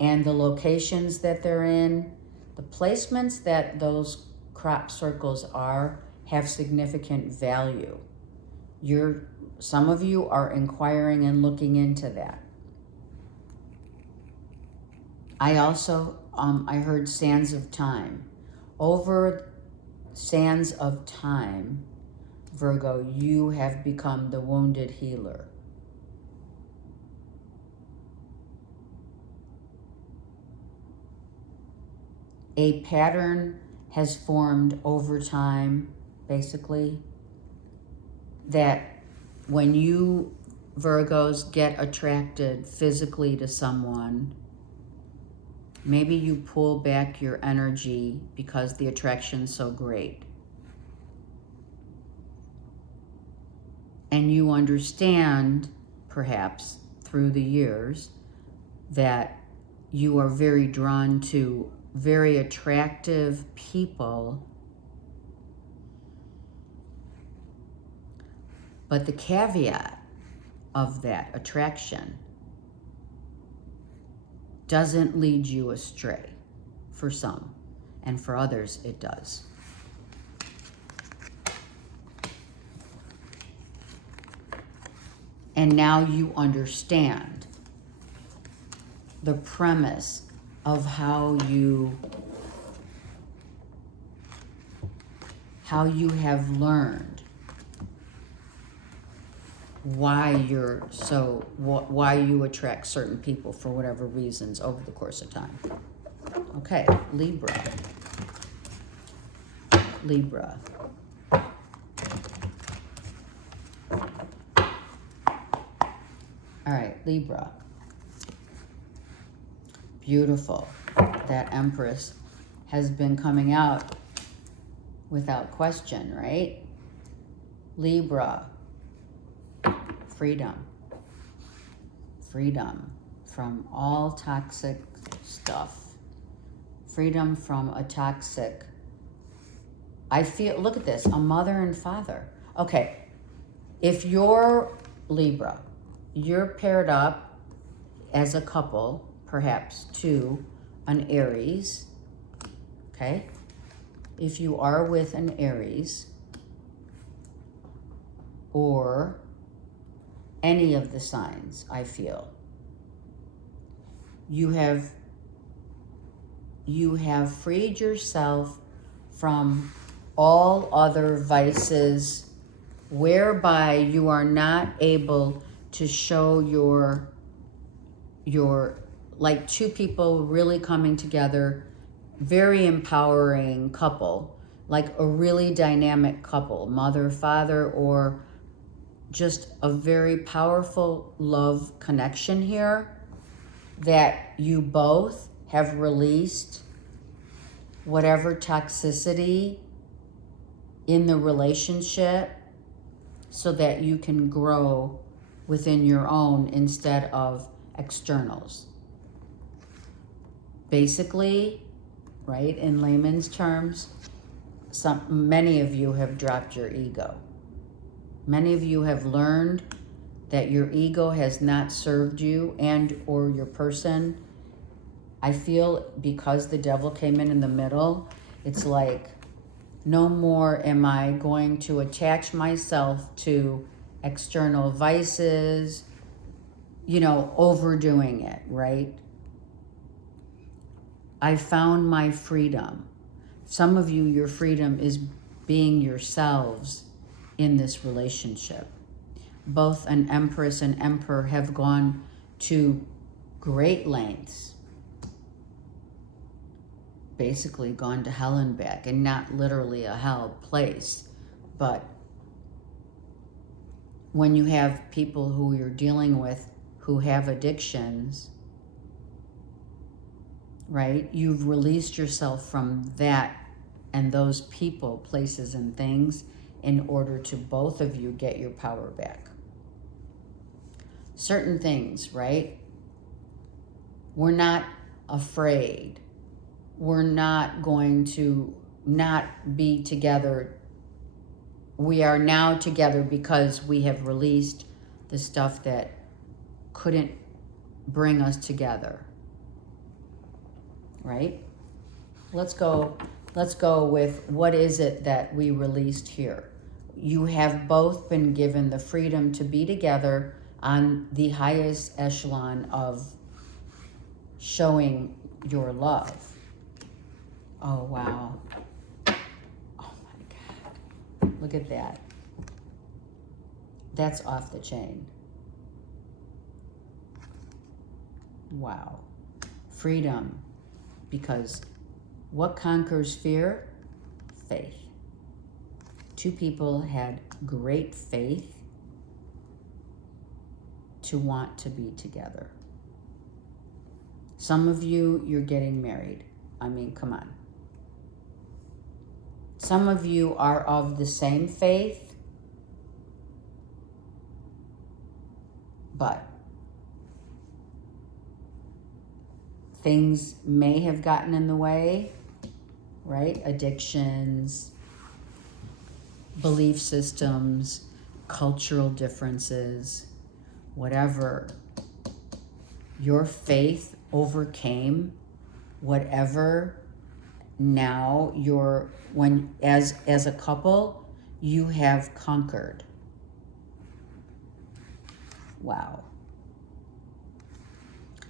and the locations that they're in. The placements that those crop circles have significant value. Some of you are inquiring and looking into that. I also, I heard sands of time. Over sands of time, Virgo, you have become the wounded healer. A pattern has formed over time, basically, that when you, Virgos, get attracted physically to someone, maybe you pull back your energy because the attraction's so great. And you understand, perhaps, through the years, that you are very drawn to very attractive people. But the caveat of that attraction doesn't lead you astray, for some, and for others it does. And now you understand the premise of how you have learned why you attract certain people for whatever reasons over the course of time. Okay, Libra. All right, Libra. Beautiful. That Empress has been coming out without question, right? Libra. Freedom. Freedom from all toxic stuff. Freedom from a toxic, look at this, a mother and father. Okay, if you're Libra, you're paired up as a couple, perhaps to an Aries, okay? If you are with an Aries or any of the signs, I feel, you have freed yourself from all other vices whereby you are not able to show your like two people really coming together, very empowering couple, like a really dynamic couple, mother, father, or just a very powerful love connection here, that you both have released whatever toxicity in the relationship so that you can grow within your own instead of externals. Basically, right, in layman's terms, many of you have dropped your ego. Many of you have learned that your ego has not served you and or your person. I feel because the devil came in the middle, it's like, no more am I going to attach myself to external vices, you know, overdoing it, right? I found my freedom. Some of you, your freedom is being yourselves in this relationship. Both an empress and emperor have gone to great lengths, basically gone to hell and back, and not literally a hell place, but when you have people who you're dealing with who have addictions, right? You've released yourself from that and those people, places, and things in order to both of you get your power back. Certain things, right? We're not afraid. We're not going to not be together. We are now together because we have released the stuff that couldn't bring us together, right? Let's go with what is it that we released here. You have both been given the freedom to be together on the highest echelon of showing your love. Oh, wow. Oh my God. Look at that. That's off the chain. Wow. Freedom. Because what conquers fear? Faith. Two people had great faith to want to be together. Some of you, you're getting married. I mean, come on. Some of you are of the same faith, but things may have gotten in the way, right? Addictions, belief systems, cultural differences, whatever. Your faith overcame whatever. Now you're, when as a couple, you have conquered. Wow.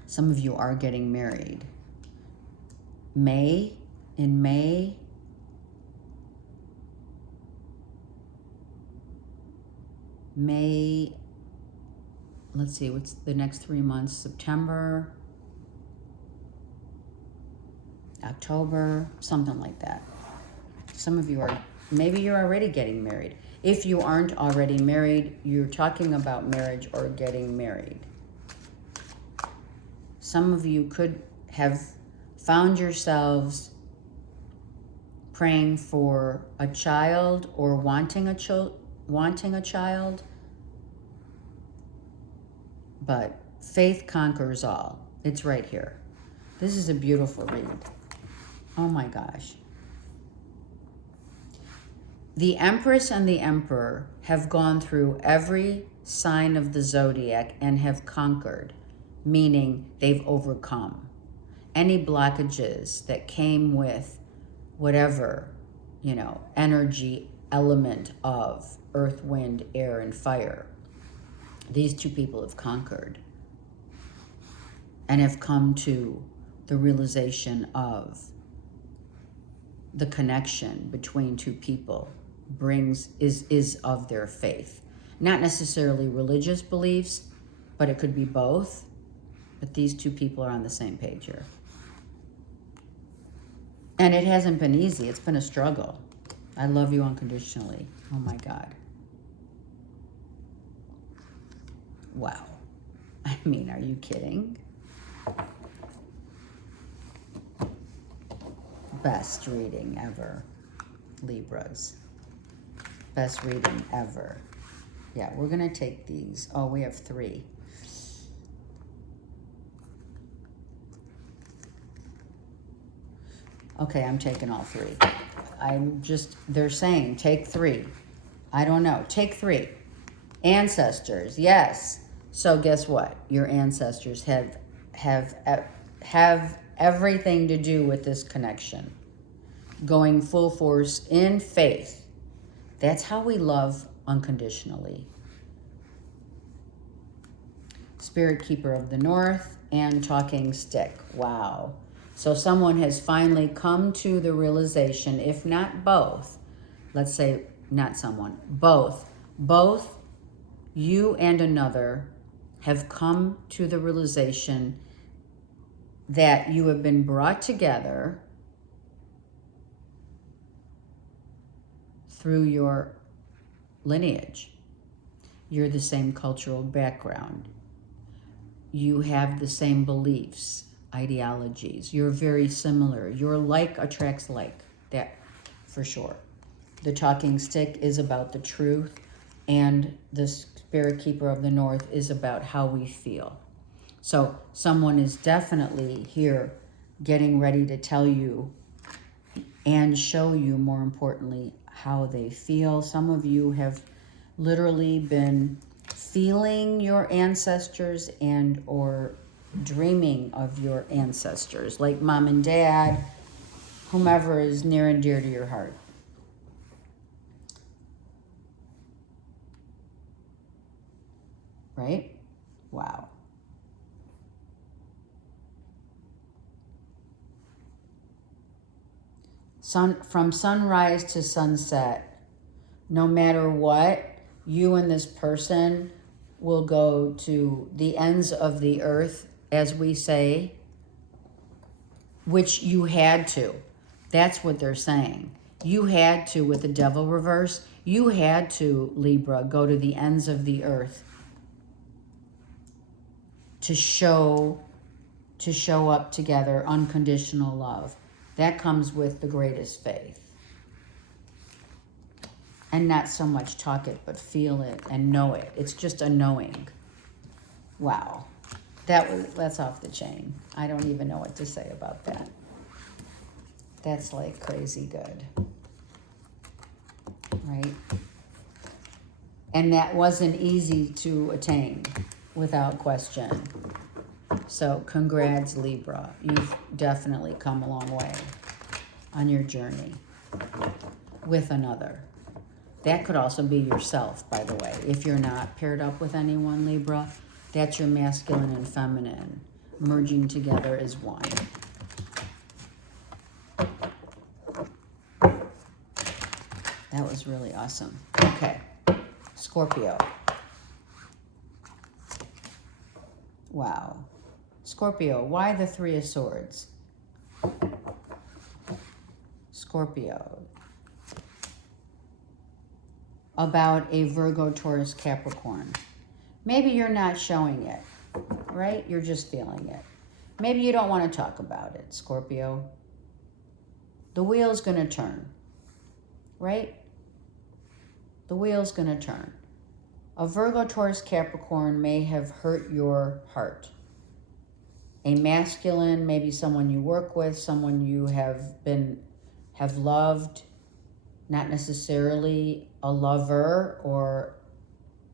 Some of you are getting married. In May, let's see, what's the next 3 months? September, October, something like that. Some of you are, maybe you're already getting married. If you aren't already married, you're talking about marriage or getting married. Some of you could have found yourselves praying for a child or wanting a child. But faith conquers all. It's right here. This is a beautiful read. Oh my gosh. The Empress and the Emperor have gone through every sign of the zodiac and have conquered, meaning they've overcome any blockages that came with whatever, energy element of earth, wind, air, and fire. These two people have conquered and have come to the realization of the connection between two people. is of their faith. Not necessarily religious beliefs, but it could be both. But these two people are on the same page here. And it hasn't been easy. It's been a struggle. I love you unconditionally. Oh my God. Wow. I mean, are you kidding? Best reading ever, Libras. Best reading ever. Yeah, we're going to take these. Oh, we have 3. Okay, I'm taking all 3. They're saying take 3. I don't know. Take 3. Ancestors, yes. So guess what? Your ancestors have everything to do with this connection. Going full force in faith. That's how we love unconditionally. Spirit Keeper of the North and Talking Stick. Wow. So someone has finally come to the realization, if not both, let's say not someone, both you and another have come to the realization that you have been brought together through your lineage. You're the same cultural background. You have the same beliefs, ideologies. You're very similar. Your like attracts like. That for sure. The Talking Stick is about the truth, and the Spirit Keeper of the North is about how we feel. So someone is definitely here getting ready to tell you and show you, more importantly, how they feel. Some of you have literally been feeling your ancestors and or dreaming of your ancestors, like mom and dad, whomever is near and dear to your heart. Right? Wow. From sunrise to sunset, no matter what, you and this person will go to the ends of the earth, as we say, which you had to. That's what they're saying. You had to, with the devil reverse, you had to, Libra, go to the ends of the earth to show up together unconditional love. That comes with the greatest faith. And not so much talk it, but feel it and know it. It's just a knowing. Wow. That's off the chain. I don't even know what to say about that. That's like crazy good. Right? And that wasn't easy to attain, without question. So congrats, Libra. You've definitely come a long way on your journey with another. That could also be yourself, by the way. If you're not paired up with anyone, Libra, that's your masculine and feminine merging together as one. That was really awesome. Okay, Scorpio. Wow. Scorpio, why the 3 of Swords? Scorpio. About a Virgo, Taurus, Capricorn. Maybe you're not showing it, right? You're just feeling it. Maybe you don't want to talk about it, Scorpio. The wheel's going to turn, right? The wheel's going to turn. A Virgo, Taurus, Capricorn may have hurt your heart. A masculine, maybe someone you work with, someone you have loved, not necessarily a lover or,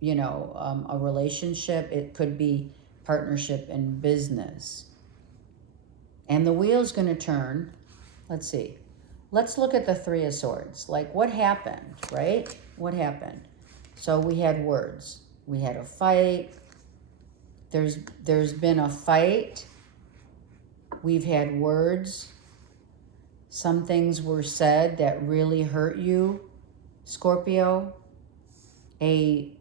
a relationship. It could be partnership in business. And the wheel's going to turn. Let's see. Let's look at the 3 of Swords. Like, what happened, right? What happened? So we had words. We had a fight. There's been a fight. We've had words. Some things were said that really hurt you. Scorpio, a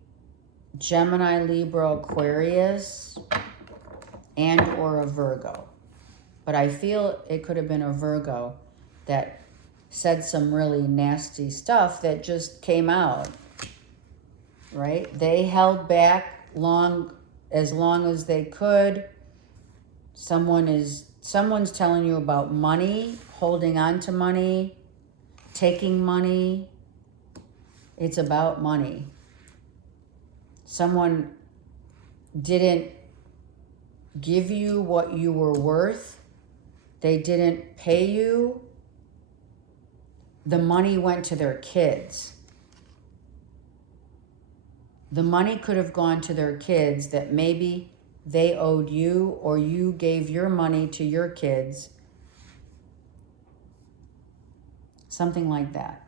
Gemini, Libra, Aquarius, and or a Virgo. But I feel it could have been a Virgo that said some really nasty stuff that just came out, right? They held back as long as they could. Someone's telling you about money, holding on to money, taking money. It's about money. Someone didn't give you what you were worth. They didn't pay you. The money went to their kids. The money could have gone to their kids that maybe they owed you, or you gave your money to your kids. Something like that.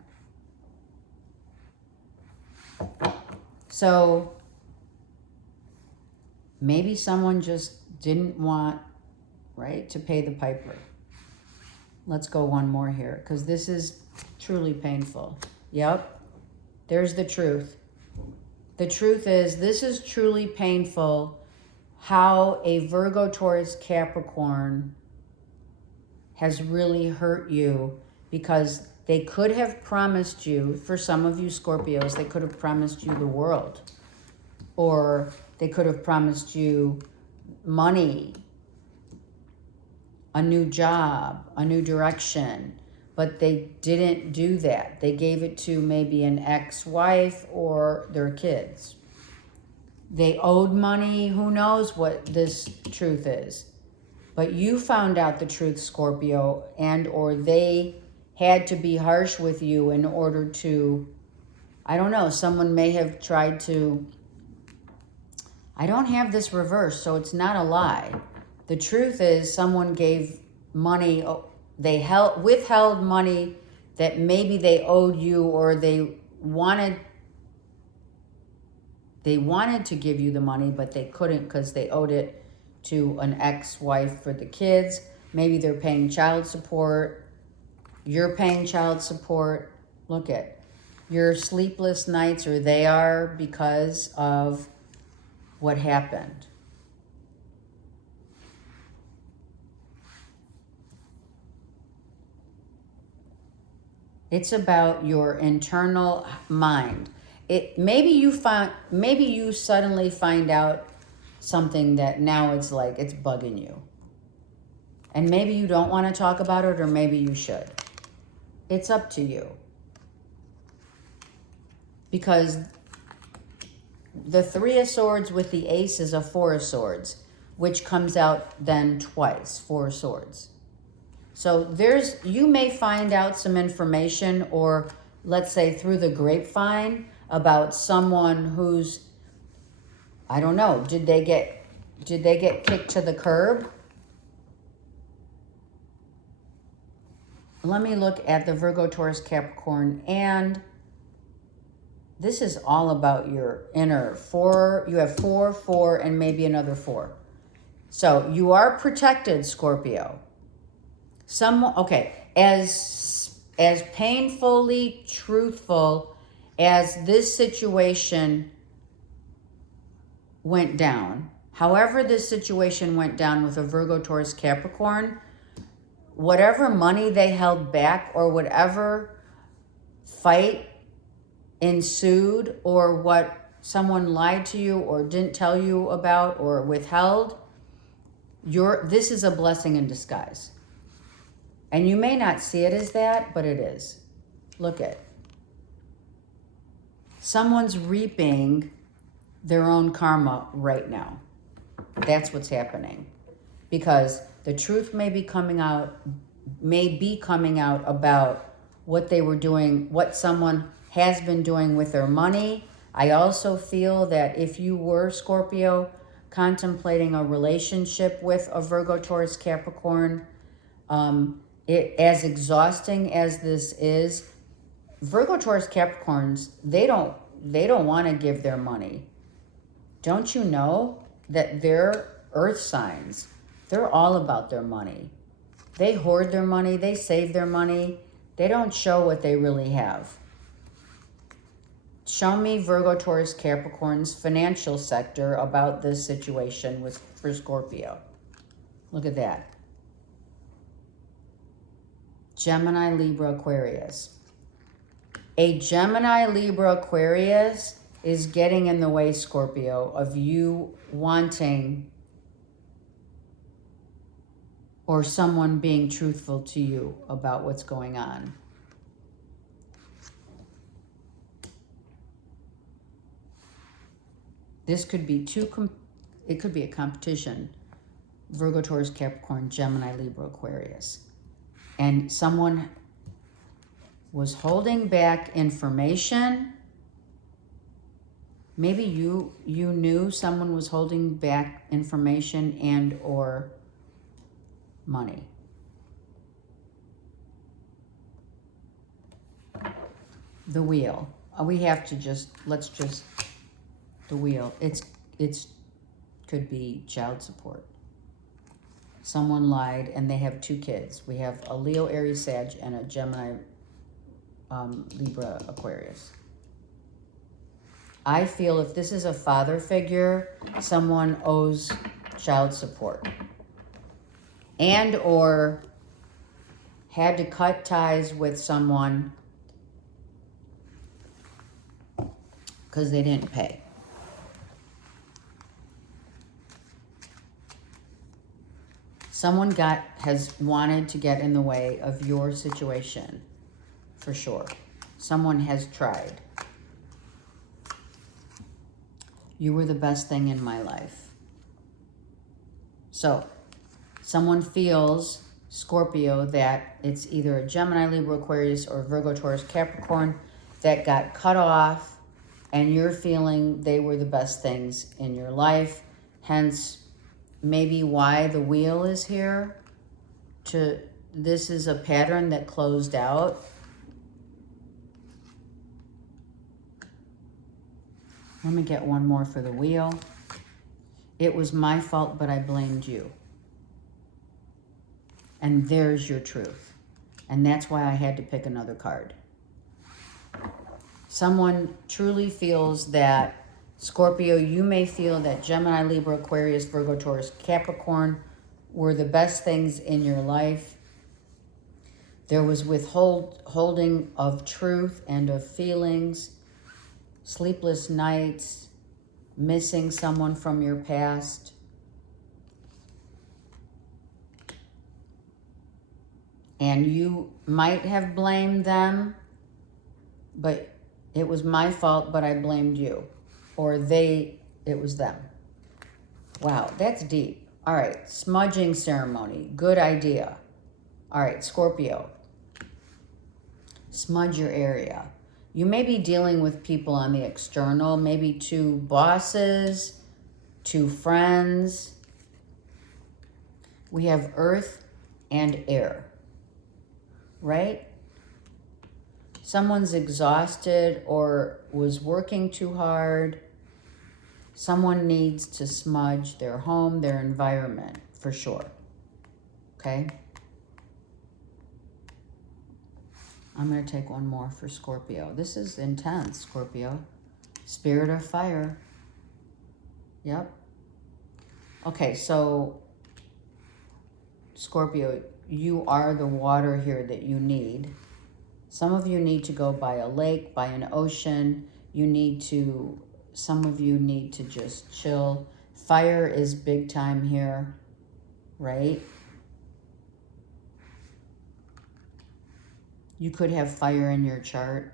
So maybe someone just didn't want, right, to pay the piper. Let's go one more here, because this is truly painful. Yep, there's the truth. The truth is, this is truly painful, how a Virgo, Taurus, Capricorn has really hurt you, because they could have promised you, for some of you Scorpios, they could have promised you the world. Or they could have promised you money, a new job, a new direction. But they didn't do that. They gave it to maybe an ex-wife or their kids. They owed money. Who knows what this truth is? But you found out the truth, Scorpio, and or they had to be harsh with you in order to, I don't know, someone may have tried to, I don't have this reversed, so it's not a lie. The truth is, someone gave money, they withheld money that maybe they owed you, or they wanted to give you the money, but they couldn't because they owed it to an ex-wife for the kids. Maybe they're paying child support. You're paying child support. Look at your sleepless nights, or they are, because of what happened. It's about your internal mind. Maybe you suddenly find out something that now it's like it's bugging you. And maybe you don't want to talk about it, or maybe you should. It's up to you. Because the Three of Swords with the Ace is a Four of Swords, which comes out then twice, Four of Swords. So you may find out some information, or let's say through the grapevine, about someone who's, I don't know, did they get kicked to the curb? Let me look at the Virgo, Taurus, Capricorn, and this is all about your inner four. You have 4, 4, and maybe another 4. So you are protected, Scorpio. Okay, as painfully truthful as this situation went down, however this situation went down with a Virgo, Taurus, Capricorn, whatever money they held back, or whatever fight ensued, or what someone lied to you or didn't tell you about or withheld, this is a blessing in disguise. And you may not see it as that, but it is. Look at. Someone's reaping their own karma right now. That's what's happening. Because the truth may be coming out about what they were doing, what someone has been doing with their money. I also feel that if you were, Scorpio, contemplating a relationship with a Virgo, Taurus, Capricorn, as exhausting as this is, Virgo, Taurus, Capricorns, they don't want to give their money. Don't you know that they're earth signs? They're all about their money. They hoard their money. They save their money. They don't show what they really have. Show me Virgo, Taurus, Capricorn's financial sector about this situation for Scorpio. Look at that. Gemini, Libra, Aquarius. A Gemini, Libra, Aquarius is getting in the way, Scorpio, of you wanting or someone being truthful to you about what's going on. This could be it could be a competition. Virgo, Taurus, Capricorn, Gemini, Libra, Aquarius. And someone was holding back information. Maybe you knew someone was holding back information and or money. The wheel. We have to the wheel. It's could be child support. Someone lied and they have 2 kids. We have a Leo, Aries, Sag, and a Gemini, Libra, Aquarius. I feel if this is a father figure, someone owes child support and or had to cut ties with someone because they didn't pay. Someone has wanted to get in the way of your situation, for sure. Someone has tried. You were the best thing in my life. So, someone feels, Scorpio, that it's either a Gemini, Libra, Aquarius, or Virgo, Taurus, Capricorn that got cut off, and you're feeling they were the best things in your life. Hence, maybe why the wheel is here. This is a pattern that closed out. Let me get one more for the wheel. It was my fault, but I blamed you. And there's your truth. And that's why I had to pick another card. Someone truly feels that, Scorpio, you may feel that Gemini, Libra, Aquarius, Virgo, Taurus, Capricorn were the best things in your life. There was withholding of truth and of feelings, sleepless nights, missing someone from your past. And you might have blamed them, but it was my fault, but I blamed you. Or it was them. Wow, that's deep. All right, smudging ceremony, good idea. All right, Scorpio, smudge your area. You may be dealing with people on the external, maybe 2 bosses, 2 friends. We have earth and air, right? Someone's exhausted or was working too hard. Someone needs to smudge their home, their environment, for sure. Okay? I'm going to take one more for Scorpio. This is intense, Scorpio. Spirit of fire. Yep. Okay, so Scorpio, you are the water here that you need. Some of you need to go by a lake, by an ocean. Some of you need to just chill. Fire is big time here, right? You could have fire in your chart.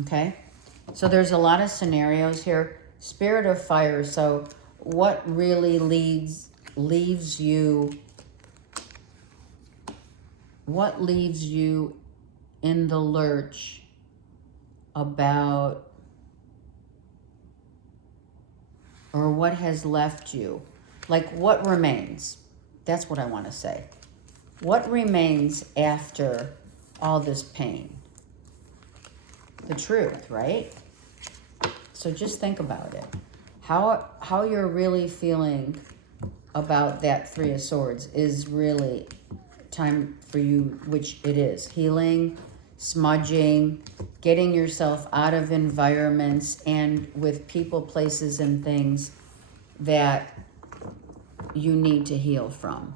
Okay? So there's a lot of scenarios here. Spirit of fire. So what really leaves you in the lurch about, or what has left you? Like, what remains? That's what I want to say. What remains after all this pain? The truth, right? So just think about it. How you're really feeling about that 3 of Swords is really time for you, which it is. Healing, smudging, getting yourself out of environments and with people, places, and things that you need to heal from,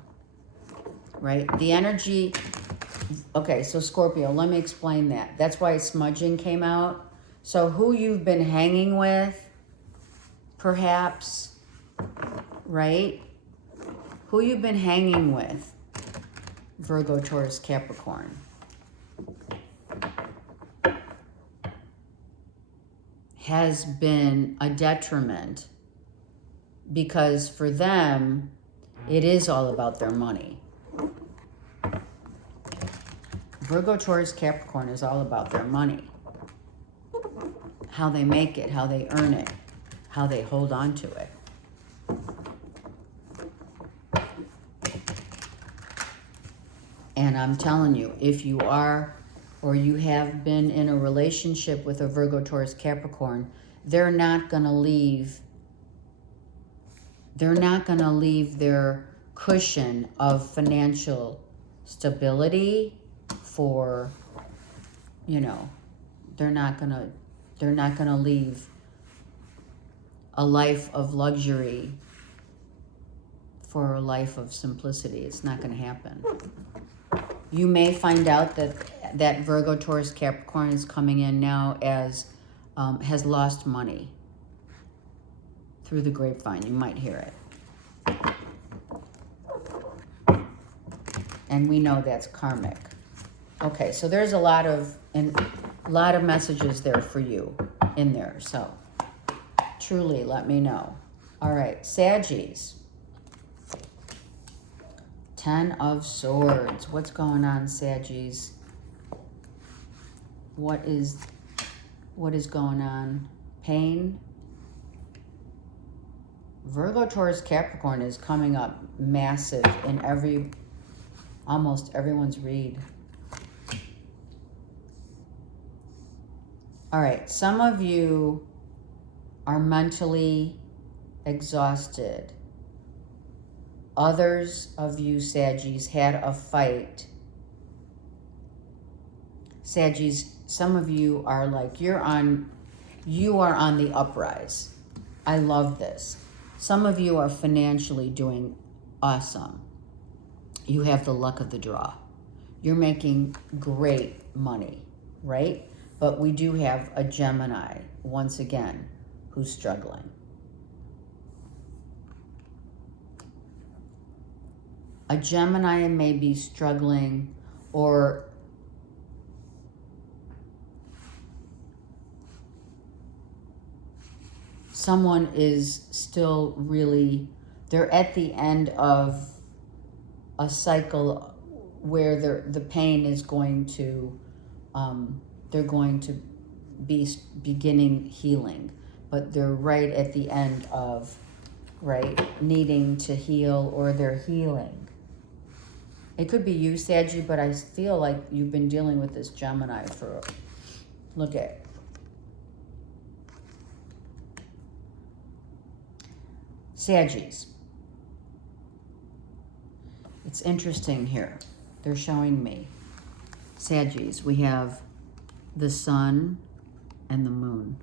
right? The energy, okay, so Scorpio, let me explain that. That's why smudging came out. So who you've been hanging with, perhaps, right? Who you've been hanging with, Virgo, Taurus, Capricorn. Has been a detriment because for them, it is all about their money. Virgo, Taurus, Capricorn is all about their money. How they make it, how they earn it, how they hold on to it. And I'm telling you, if you are or you have been in a relationship with a Virgo, Taurus, Capricorn, they're not going to leave. They're not going to leave their cushion of financial stability for, you know, they're not going to leave a life of luxury for a life of simplicity. It's not going to happen. You may find out that Virgo, Taurus, Capricorn is coming in now as has lost money through the grapevine. You might hear it. And we know that's karmic. Okay, so there's a lot of messages there for you in there. So truly let me know. All right, Saggies. 10 of Swords. What's going on, Saggies? What is going on? Pain. Virgo, Taurus, Capricorn is coming up massive in almost everyone's read. All right, some of you are mentally exhausted. Others of you, Saggies, had a fight. Saggies, some of you are like, you are on the uprise. I love this. Some of you are financially doing awesome. You have the luck of the draw. You're making great money, right? But we do have a Gemini, once again, who's struggling. A Gemini may be struggling, or someone is still really, they're at the end of a cycle where the pain is going to, they're going to be beginning healing, but they're right at the end of, right, needing to heal, or they're healing. It could be you, Saggy, but I feel like you've been dealing with this Gemini for, look at. Saggies. It's interesting here. They're showing me. Saggies, we have the sun and the moon.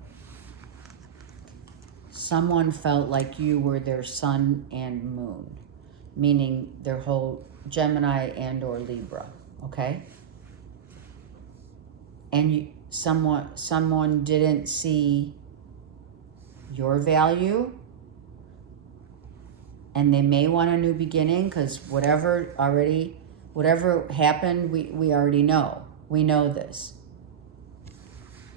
Someone felt like you were their sun and moon, meaning their whole Gemini and or Libra, okay? And someone didn't see your value, and they may want a new beginning, because whatever happened, we already know. We know this.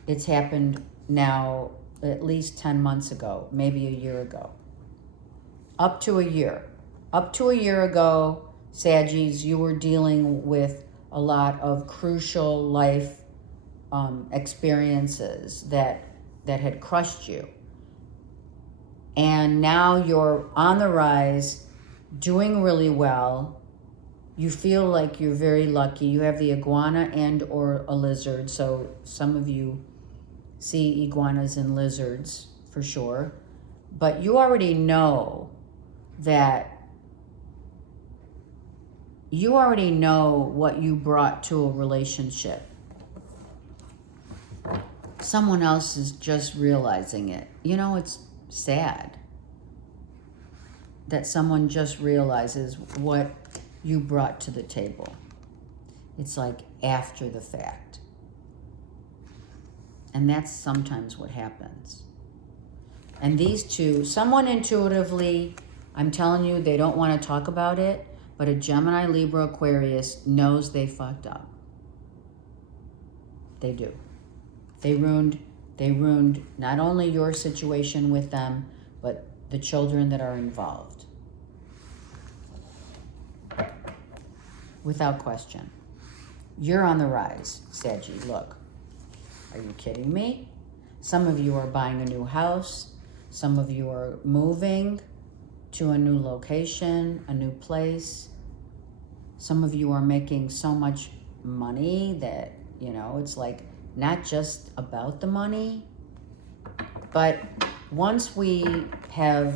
It's happened now at least 10 months ago, maybe a year ago. Up to a year. Up to a year ago, Saggies, you were dealing with a lot of crucial life experiences that had crushed you. And now you're on the rise, doing really well. You feel like you're very lucky. You have the iguana and or a lizard. So some of you see iguanas and lizards for sure. But you already know that you already know what you brought to a relationship. someone else is just realizing it. You know, it's sad that someone just realizes what you brought to the table. It's like after the fact. And that's sometimes what happens. And these two, someone intuitively, I'm telling you, they don't want to talk about it, but a Gemini, Libra, Aquarius knows they fucked up. They do. They ruined not only your situation with them, but the children that are involved. Without question. You're on the rise, Saggy. Look. Are you kidding me? Some of you are buying a new house. Some of you are moving to a new location, a new place. Some of you are making so much money that, you know, it's like not just about the money, but once we get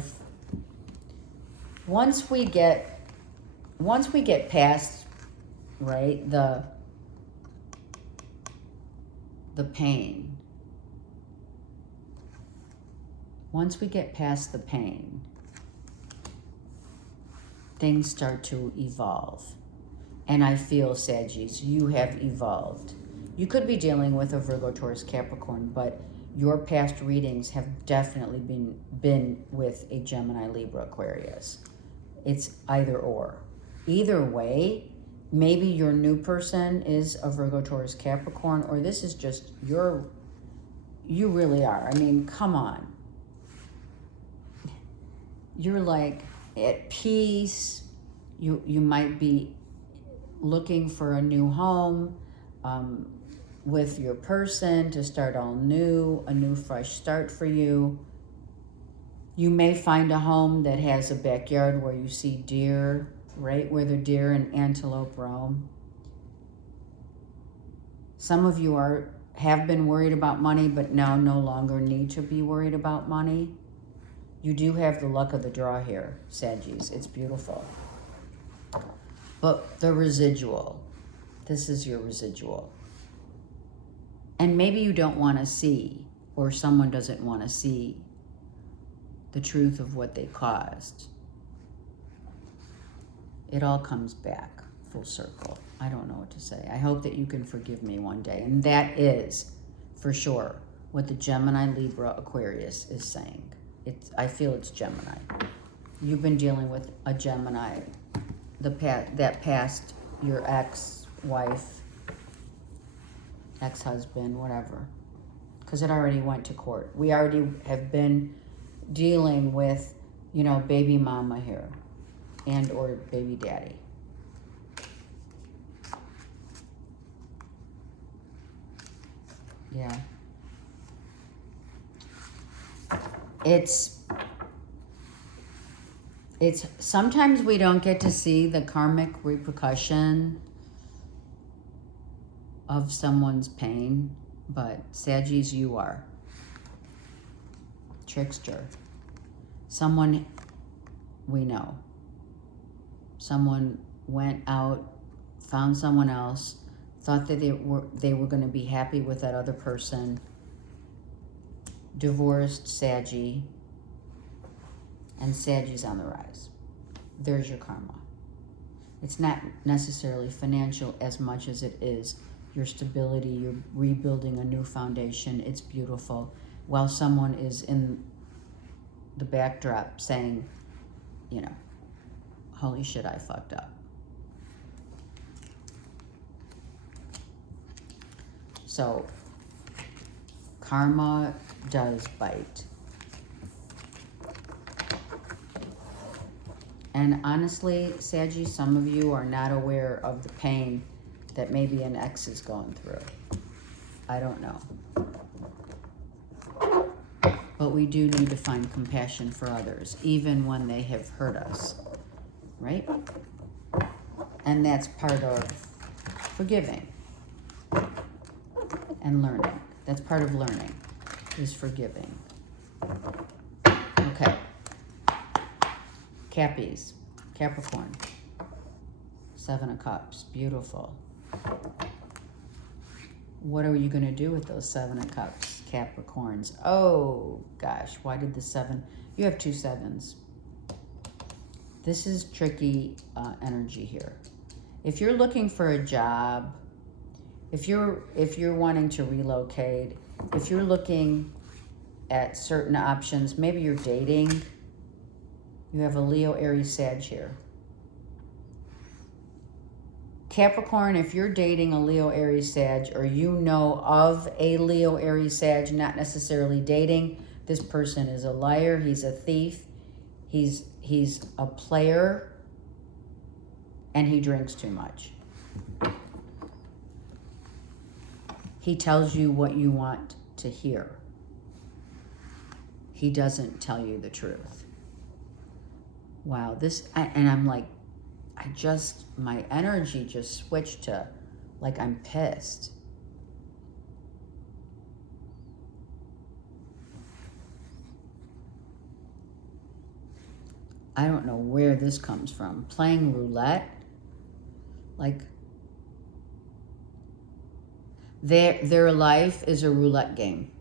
past, right, the pain. Once we get past the pain, things start to evolve. And I feel, Saggies, you have evolved. You could be dealing with a Virgo, Taurus, Capricorn, but your past readings have definitely been with a Gemini, Libra, Aquarius. It's either or. Either way, maybe your new person is a Virgo, Taurus, Capricorn, or this is just you really are. I mean, come on. You're like at peace. You might be looking for a new home with your person to start all new, a new fresh start for you. You may find a home that has a backyard where you see deer, right where the deer and antelope roam. Some of you have been worried about money, but now no longer need to be worried about money. You do have the luck of the draw here, Saggies. It's beautiful. But the residual, this is your residual. And maybe you don't want to see, or someone doesn't want to see the truth of what they caused. It all comes back full circle. I don't know what to say. I hope that you can forgive me one day. And that is, for sure, what the Gemini, Libra, Aquarius is saying. I feel it's Gemini. You've been dealing with a Gemini, that past your ex-wife, ex-husband, whatever. Because it already went to court. We already have been dealing with, you know, baby mama here and or baby daddy. Yeah. It's sometimes we don't get to see the karmic repercussion of someone's pain, but Saggies, you are. Trickster. Someone we know. Someone went out, found someone else, thought that they were going to be happy with that other person, divorced Saggy, and Saggy's on the rise. There's your karma. It's not necessarily financial as much as it is your stability. You're rebuilding a new foundation. It's beautiful. While someone is in the backdrop saying, you know, holy shit, I fucked up. So, karma does bite. And honestly, Saggy, some of you are not aware of the pain that maybe an ex is going through. I don't know. But we do need to find compassion for others, even when they have hurt us, right? And that's part of forgiving and learning. That's part of learning, is forgiving. Okay. Cappies, Capricorn, 7 of Cups, beautiful. What are you going to do with those 7 of Cups? Capricorns. Oh, gosh. Why did the 7? You have 2 7s. This is tricky energy here. If you're looking for a job, if you're wanting to relocate, if you're looking at certain options, maybe you're dating, you have a Leo, Aries, Sag here. Capricorn, if you're dating a Leo, Aries, Sag, or you know of a Leo, Aries, Sag, not necessarily dating, this person is a liar, he's a thief, he's a player, and he drinks too much. He tells you what you want to hear. He doesn't tell you the truth. Wow, and I'm like, my energy just switched to, like, I'm pissed. I don't know where this comes from. Playing roulette? Like, their life is a roulette game.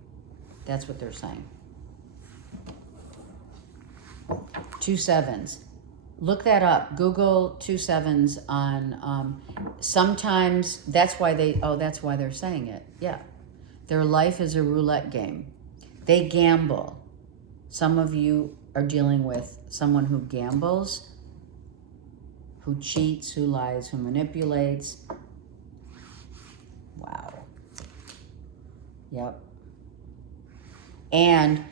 That's what they're saying. 2 7s. Look that up. Google 2 7s on, sometimes that's why they're saying it. Yeah. Their life is a roulette game. They gamble. Some of you are dealing with someone who gambles, who cheats, who lies, who manipulates. Wow. Yep. And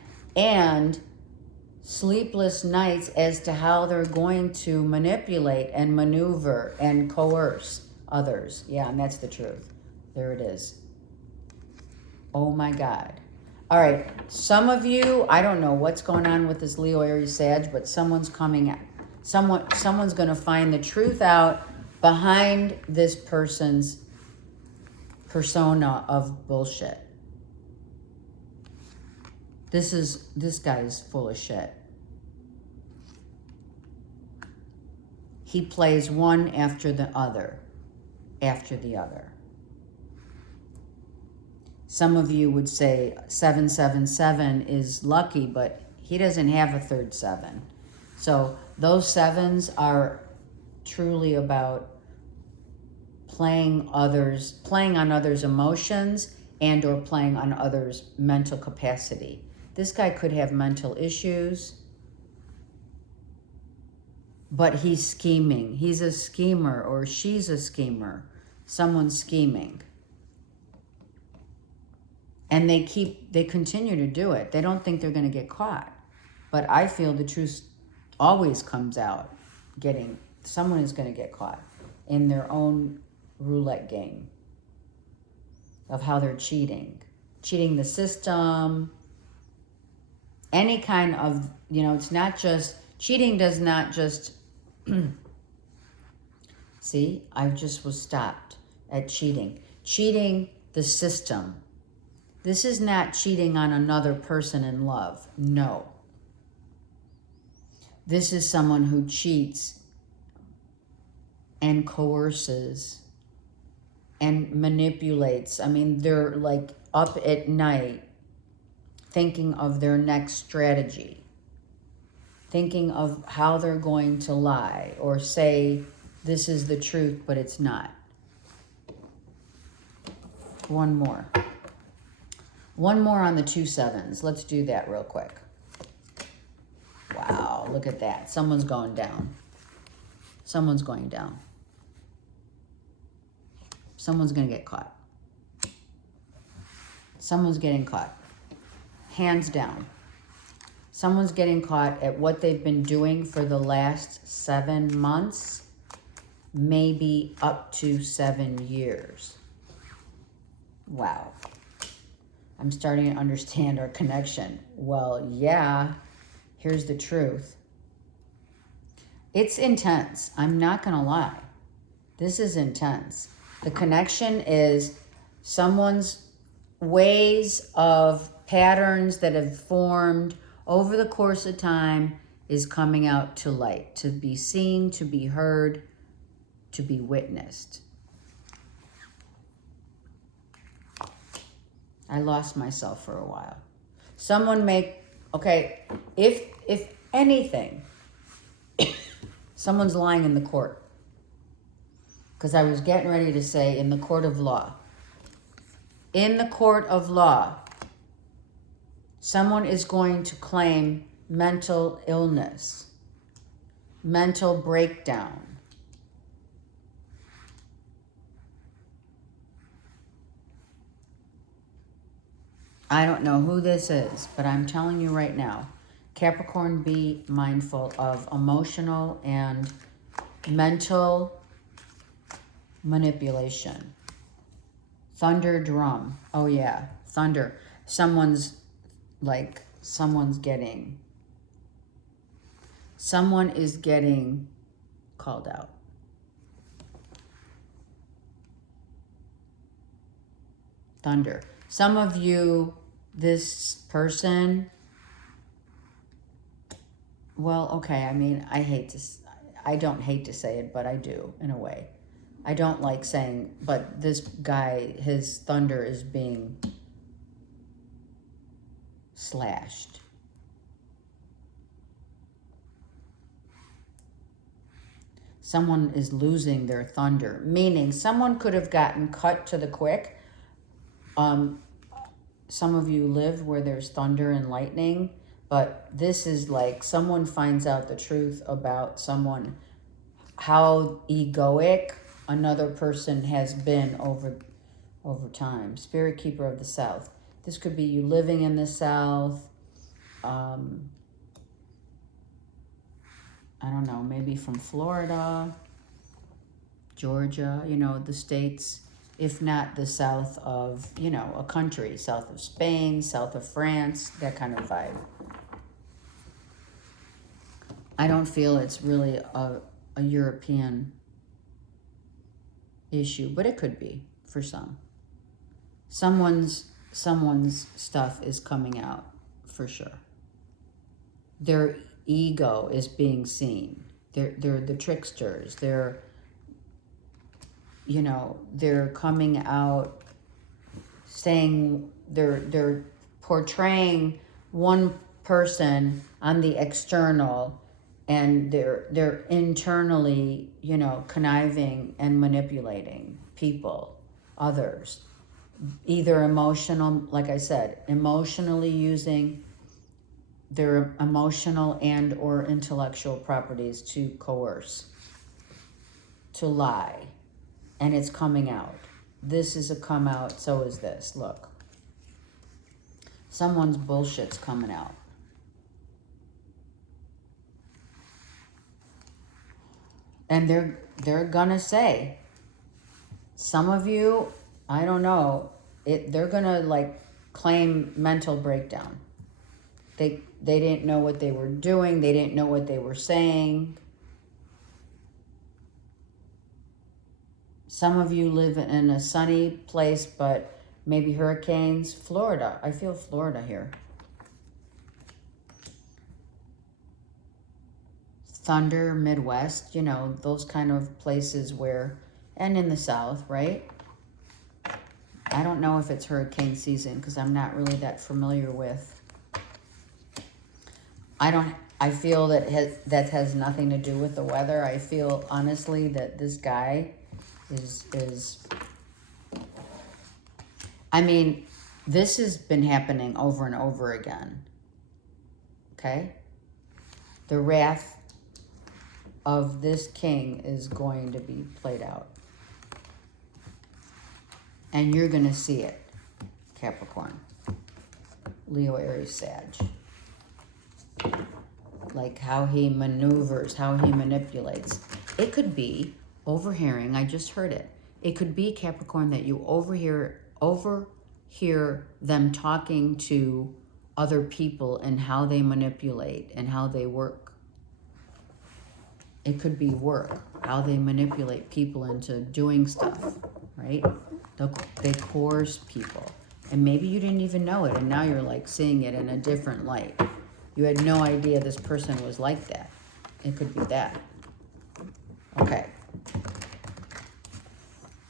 sleepless nights as to how they're going to manipulate and maneuver and coerce others. Yeah, and that's the truth. There it is. Oh my God. All right, some of you, I don't know what's going on with this Leo, Aries, Sag, but someone's going to find the truth out behind this person's persona of bullshit. This guy's full of shit. He plays one after the other. Some of you would say 777 is lucky, but he doesn't have a third 7. So those 7s are truly about playing on others' emotions and or playing on others' mental capacity. This guy could have mental issues, but he's scheming. He's a schemer, or she's a schemer. Someone's scheming. And they continue to do it. They don't think they're going to get caught. But I feel the truth always comes out. Someone is going to get caught in their own roulette game of how they're cheating the system, any kind of, it's not just, cheating does not just, see, I just was stopped at cheating the system. This is not cheating on another person in love. No. This is someone who cheats and coerces and manipulates. I mean, they're like up at night thinking of their next strategy, thinking of how they're going to lie or say this is the truth, but it's not. One more on the 2 7s. Let's do that real quick. Wow, look at that. Someone's going down. Someone's going down. Someone's going to get caught. Someone's getting caught. Hands down. Someone's getting caught at what they've been doing for the last 7 months, maybe up to 7 years. Wow. I'm starting to understand our connection. Well, yeah, here's the truth. It's intense. I'm not going to lie. This is intense. The connection is someone's ways of patterns that have formed over the course of time is coming out to light, to be seen, to be heard, to be witnessed. I lost myself for a while. Someone okay, if anything, someone's lying in the court. Because I was getting ready to say in the court of law. In the court of law, someone is going to claim mental illness, mental breakdown. I don't know who this is, but I'm telling you right now, Capricorn, be mindful of emotional and mental manipulation. Thunder drum. Oh yeah, thunder. Someone is getting called out. Thunder. Some of you, this person, well, okay, I mean, I don't hate to say it, but I do, in a way. I don't like saying, but this guy, his thunder is being slashed. Someone is losing their thunder, meaning someone could have gotten cut to the quick. Some of you live where there's thunder and lightning, but this is like someone finds out the truth about someone, how egoic another person has been over time. Spirit keeper of the South. This could be you living in the South. I don't know, maybe from Florida, Georgia, the states, if not the south of, a country, south of Spain, south of France, that kind of vibe. I don't feel it's really a European issue, but it could be for some. Someone's stuff is coming out for sure. Their ego is being seen. They're the tricksters. They're coming out saying they're portraying one person on the external, and they're internally, conniving and manipulating people, others. Either emotional, like I said, emotionally using their emotional and or intellectual properties to coerce, to lie, and it's coming out. This is a come out, so is this. Look. Someone's bullshit's coming out. And they're gonna say, some of you, I don't know, they're gonna claim mental breakdown. They didn't know what they were doing. They didn't know what they were saying. Some of you live in a sunny place, but maybe hurricanes. Florida. I feel Florida here. Thunder, Midwest, those kind of places where, and in the South, right? I don't know if it's hurricane season because I'm not really that familiar with. I feel that has nothing to do with the weather. I feel honestly that this guy is I mean, this has been happening over and over again. Okay? The wrath of this king is going to be played out. And you're going to see it, Capricorn. Leo, Aries, Sag. Like how he maneuvers, how he manipulates. It could be overhearing. I just heard it. It could be, Capricorn, that you overhear them talking to other people and how they manipulate and how they work. It could be work, how they manipulate people into doing stuff, right? They coerce people. And maybe you didn't even know it, and now you're seeing it in a different light. You had no idea this person was like that. It could be that. Okay.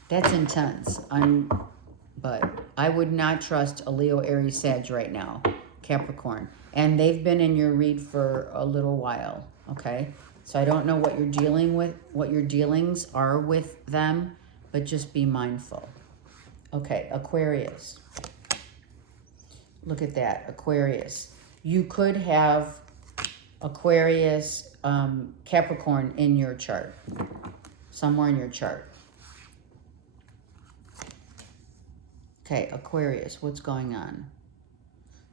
That's intense. I'm But I would not trust a Leo, Aries, Sag right now, Capricorn. And they've been in your read for a little while, okay? So I don't know what you're dealing with, what your dealings are with them, but just be mindful. Okay, Aquarius. Look at that, Aquarius. You could have Aquarius, Capricorn in your chart, somewhere in your chart. Okay, Aquarius, what's going on?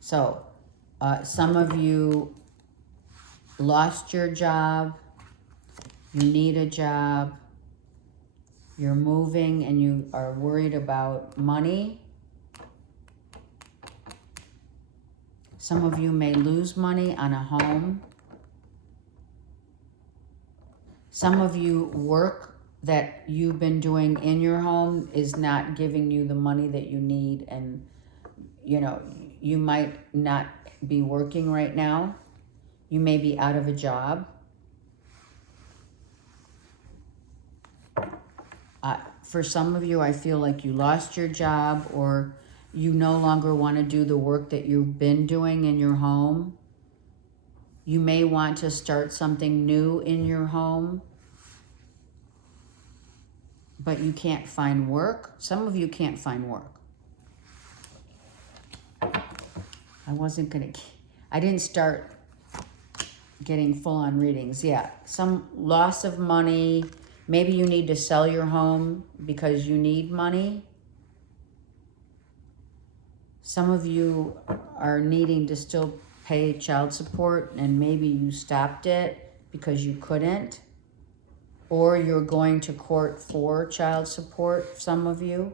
So, some of you lost your job, you need a job, you're moving and you are worried about money. Some of you may lose money on a home. Some of you work that you've been doing in your home is not giving you the money that you need, and you know, you might not be working right now. You may be out of a job. For some of you, I feel like you lost your job, or you no longer want to do the work that you've been doing in your home. You may want to start something new in your home, but you can't find work. Some of you can't find work. I didn't start getting full-on readings. Yeah, some loss of money. Maybe you need to sell your home because you need money. Some of you are needing to still pay child support, and maybe you stopped it because you couldn't. Or you're going to court for child support, some of you.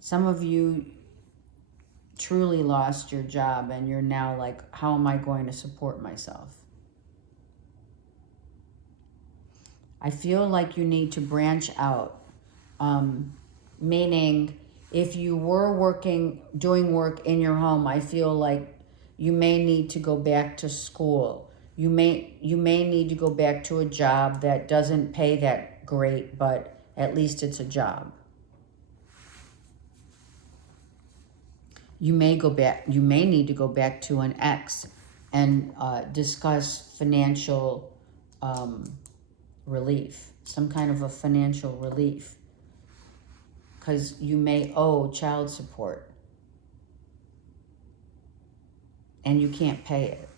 Some of you truly lost your job and you're now like, how am I going to support myself? I feel like you need to branch out. Meaning, if you were doing work in your home, I feel like you may need to go back to school. You may need to go back to a job that doesn't pay that great, but at least it's a job. You may need to go back to an ex and discuss financial relief, some kind of a financial relief, because you may owe child support and you can't pay it.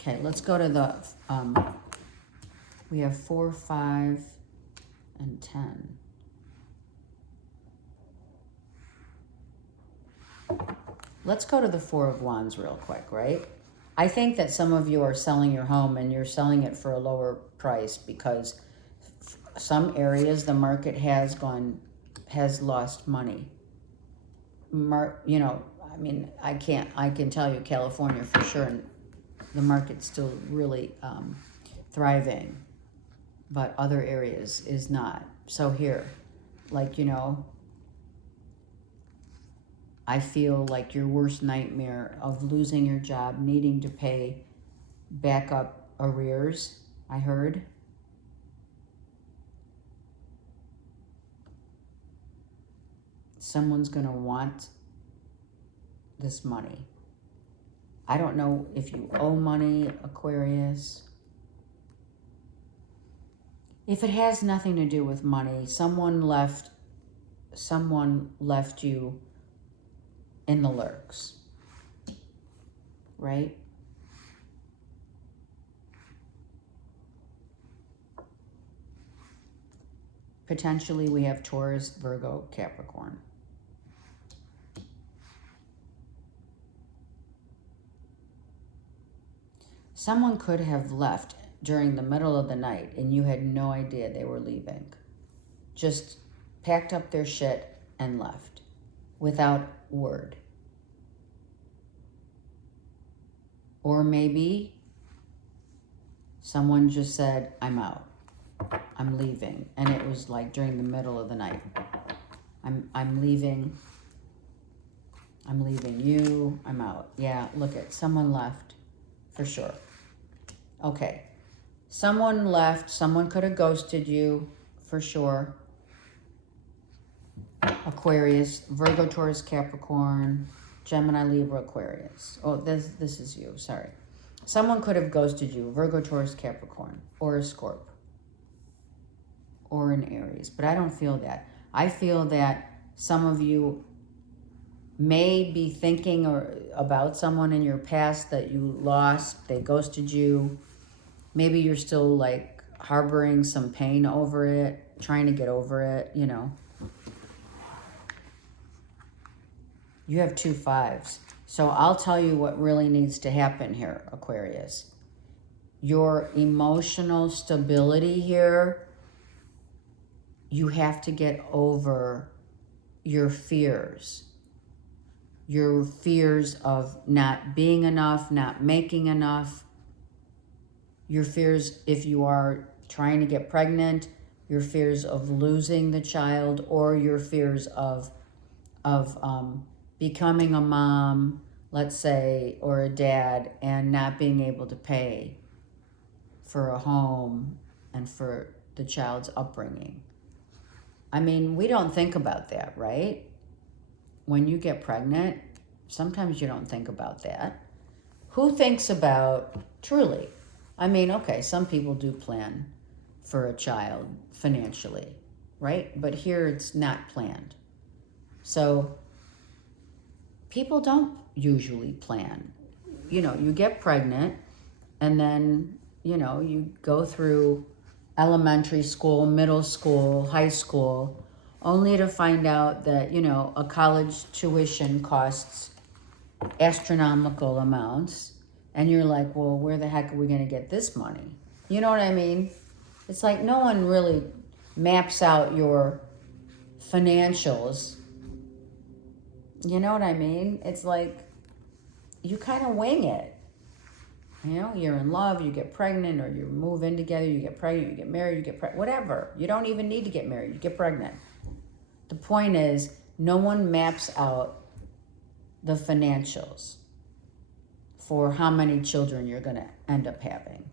Okay, let's go to the, we have 4, 5, and 10. Let's go to the 4 of Wands real quick, right? I think that some of you are selling your home and you're selling it for a lower price because some areas the market has lost money. You know, I mean, I can tell you California for sure, and the market's still really thriving, but other areas is not. So here, like, you know, I feel like your worst nightmare of losing your job, needing to pay backup arrears, I heard. Someone's going to want this money. I don't know if you owe money, Aquarius. If it has nothing to do with money, someone left you in the lurks, right? Potentially we have Taurus, Virgo, Capricorn. Someone could have left during the middle of the night and you had no idea they were leaving. Just packed up their shit and left without word. Or maybe someone just said, I'm out, I'm leaving. And it was like during the middle of the night. I'm leaving you, I'm out. Yeah, look at, someone left for sure. Okay, someone left, someone could have ghosted you for sure. Aquarius, Virgo, Taurus, Capricorn, Gemini, Libra, Aquarius. Oh, this is you, sorry. Someone could have ghosted you, Virgo, Taurus, Capricorn, or a Scorp, or an Aries, but I don't feel that. I feel that some of you may be thinking about someone in your past that you lost, they ghosted you. Maybe you're still like harboring some pain over it, trying to get over it, you know. You have 2 5s. So I'll tell you what really needs to happen here, Aquarius. Your emotional stability here, you have to get over your fears. Your fears of not being enough, not making enough. Your fears if you are trying to get pregnant, your fears of losing the child, or your fears of becoming a mom, let's say, or a dad, and not being able to pay for a home and for the child's upbringing. I mean, we don't think about that, right? When you get pregnant, sometimes you don't think about that. Who thinks about, truly? I mean, okay, some people do plan for a child financially, right? But here it's not planned. So people don't usually plan. You know, you get pregnant and then, you know, you go through elementary school, middle school, high school, only to find out that, you know, a college tuition costs astronomical amounts. And you're like, well, where the heck are we going to get this money? You know what I mean? It's like no one really maps out your financials. You know what I mean? It's like you kind of wing it. You know, you're in love, you get pregnant, or you move in together, you get pregnant, you get married, you get pregnant, whatever. You don't even need to get married, you get pregnant. The point is, no one maps out the financials for how many children you're going to end up having.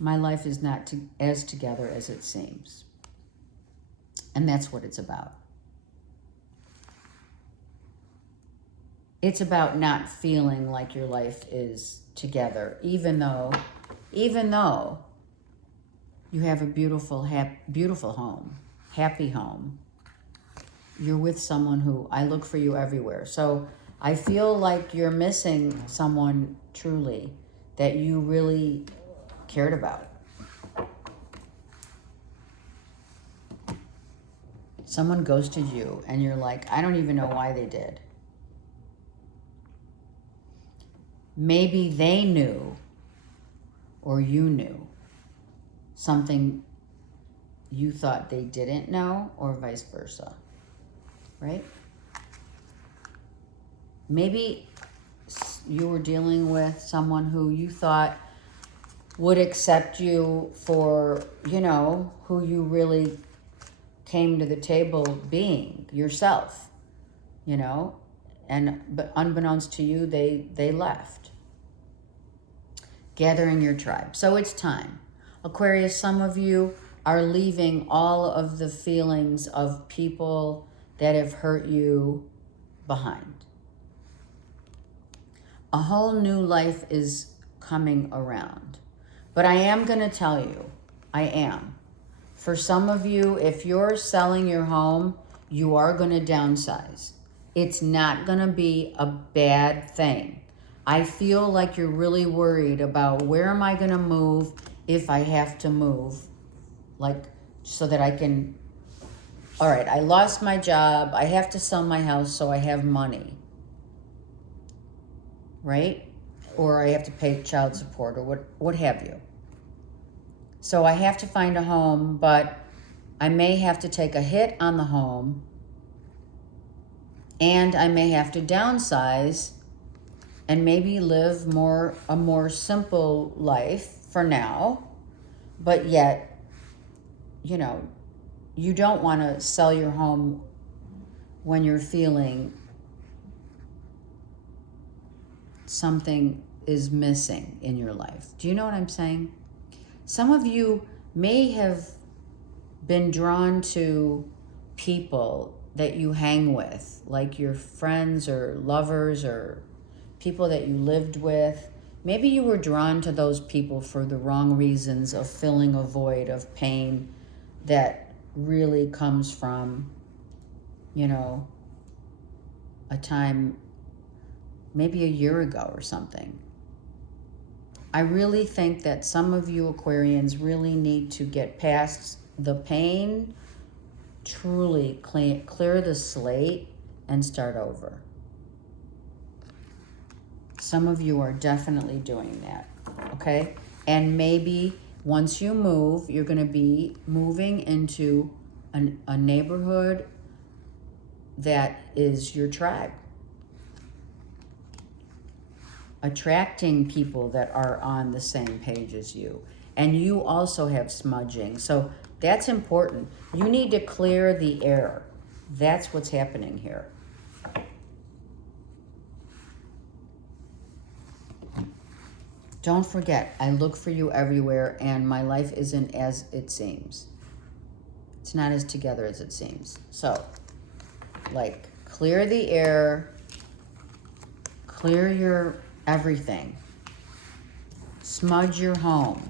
My life is not as together as it seems. And that's what it's about. It's about not feeling like your life is together, even though you have a beautiful home, happy home. You're with someone who, I look for you everywhere. So I feel like you're missing someone truly that you really cared about. Someone ghosted you and you're like, I don't even know why they did. Maybe they knew, or you knew, something you thought they didn't know, or vice versa, right? Maybe you were dealing with someone who you thought would accept you for, you know, who you really came to the table being, yourself, you know, but unbeknownst to you, they left. Gathering your tribe. So it's time. Aquarius, some of you are leaving all of the feelings of people that have hurt you behind. A whole new life is coming around. But I am going to tell you, for some of you, if you're selling your home, you are going to downsize. It's not going to be a bad thing. I feel like you're really worried about where am I going to move if I have to move, like so that I can, all right, I lost my job. I have to sell my house so I have money, right? Or I have to pay child support or what have you. So I have to find a home, but I may have to take a hit on the home and I may have to downsize and maybe live a more simple life for now, but yet, you know, you don't want to sell your home when you're feeling something is missing in your life. Do you know what I'm saying? Some of you may have been drawn to people that you hang with, like your friends or lovers or people that you lived with. Maybe you were drawn to those people for the wrong reasons of filling a void of pain that really comes from, you know, a time maybe a year ago or something. I really think that some of you Aquarians really need to get past the pain, truly clear the slate, and start over. Some of you are definitely doing that, okay? And maybe once you move, you're going to be moving into a neighborhood that is your tribe. Attracting people that are on the same page as you. And you also have smudging. So that's important. You need to clear the air. That's what's happening here. Don't forget, I look for you everywhere, and my life isn't as it seems. It's not as together as it seems. So, like, clear the air, clear your everything, smudge your home,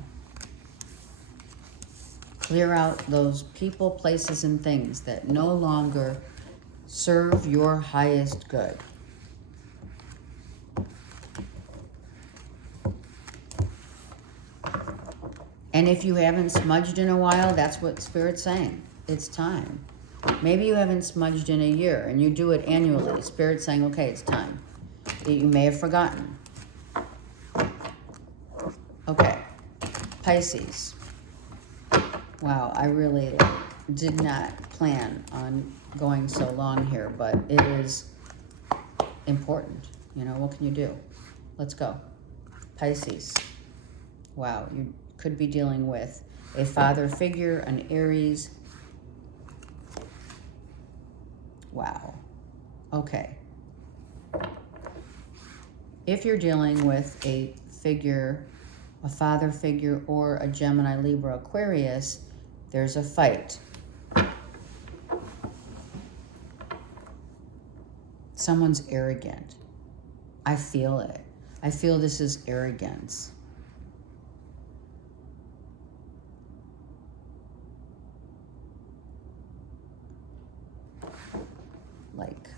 clear out those people, places, and things that no longer serve your highest good. And if you haven't smudged in a while, that's what Spirit's saying. It's time. Maybe you haven't smudged in a year and you do it annually. Spirit's saying, okay, it's time. You may have forgotten. Okay. Pisces. Wow, I really did not plan on going so long here, but it is important. You know, what can you do? Let's go. Pisces. Wow, you could be dealing with a father figure, an Aries. Wow. Okay. If you're dealing with a figure, a father figure, or a Gemini, Libra, Aquarius, there's a fight. Someone's arrogant. I feel it. I feel this is arrogance. Like,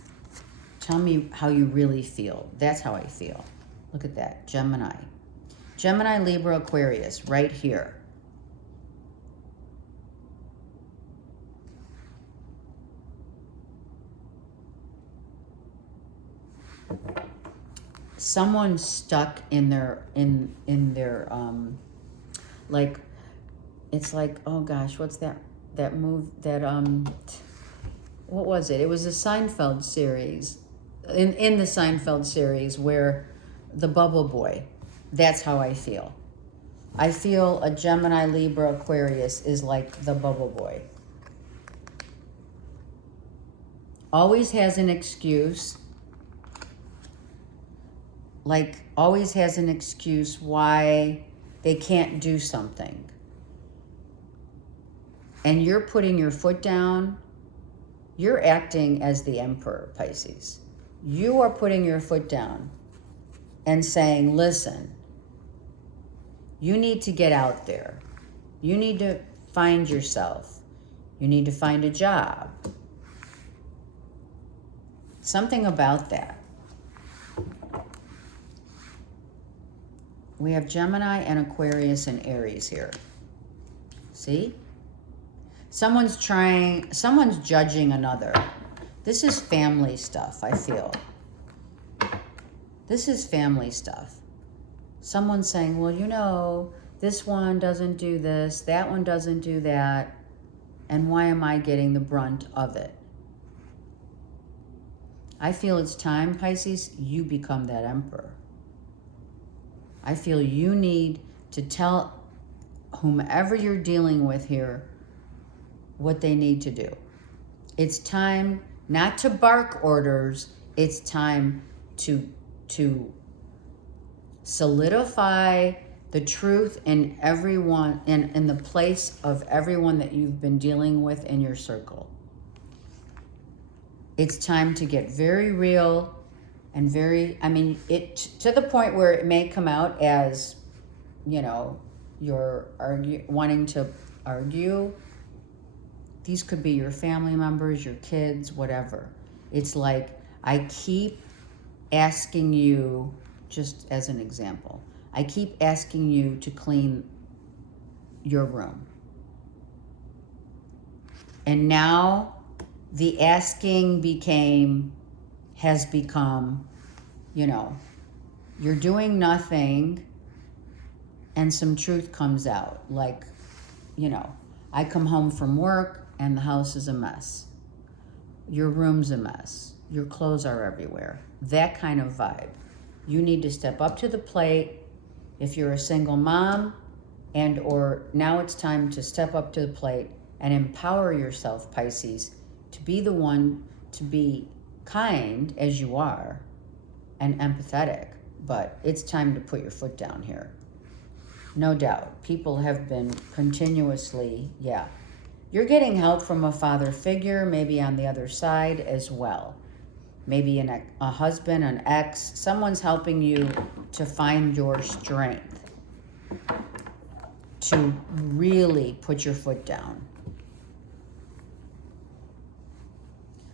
tell me how you really feel. That's how I feel. Look at that, Gemini. Gemini, Libra, Aquarius, right here. Someone's stuck in their, like, it's like, oh gosh, what's that move, what was it? It was a Seinfeld series, in the Seinfeld series where the bubble boy, that's how I feel. I feel a Gemini, Libra, Aquarius is like the bubble boy. Always has an excuse, like always has an excuse why they can't do something. And you're putting your foot down. You're acting as the emperor, Pisces. You are putting your foot down and saying, listen, you need to get out there. You need to find yourself. You need to find a job. Something about that. We have Gemini and Aquarius and Aries here. See? Someone's judging another. This is family stuff, I feel. This is family stuff. Someone's saying, well, you know, this one doesn't do this, that one doesn't do that, and why am I getting the brunt of it? I feel it's time, Pisces, you become that emperor. I feel you need to tell whomever you're dealing with here what they need to do. It's time not to bark orders, it's time to solidify the truth in everyone, in the place of everyone that you've been dealing with in your circle. It's time to get very real and very, I mean, it to the point where it may come out as, you know, you're wanting to argue. These could be your family members, your kids, whatever. It's like, I keep asking you, just as an example, I keep asking you to clean your room. And now the asking has become, you know, you're doing nothing and some truth comes out. Like, you know, I come home from work and the house is a mess. Your room's a mess. Your clothes are everywhere. That kind of vibe. You need to step up to the plate. If you're a single mom, and or now it's time to step up to the plate and empower yourself, Pisces, to be the one to be kind as you are and empathetic, but it's time to put your foot down here. No doubt. People have been continuously, yeah. You're getting help from a father figure, maybe on the other side as well. Maybe a husband, an ex, someone's helping you to find your strength, to really put your foot down.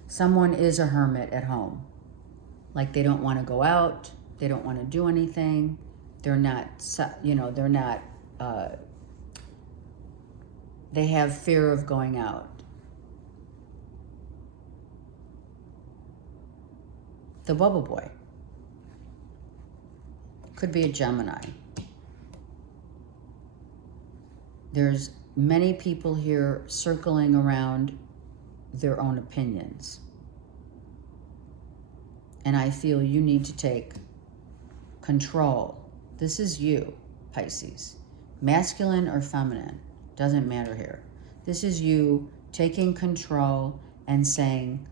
Someone is a hermit at home. Like they don't want to go out, they don't want to do anything. They're not, you know, they have fear of going out. The bubble boy. Could be a Gemini. There's many people here circling around their own opinions. And I feel you need to take control. This is you, Pisces. Masculine or feminine, doesn't matter here. This is you taking control and saying,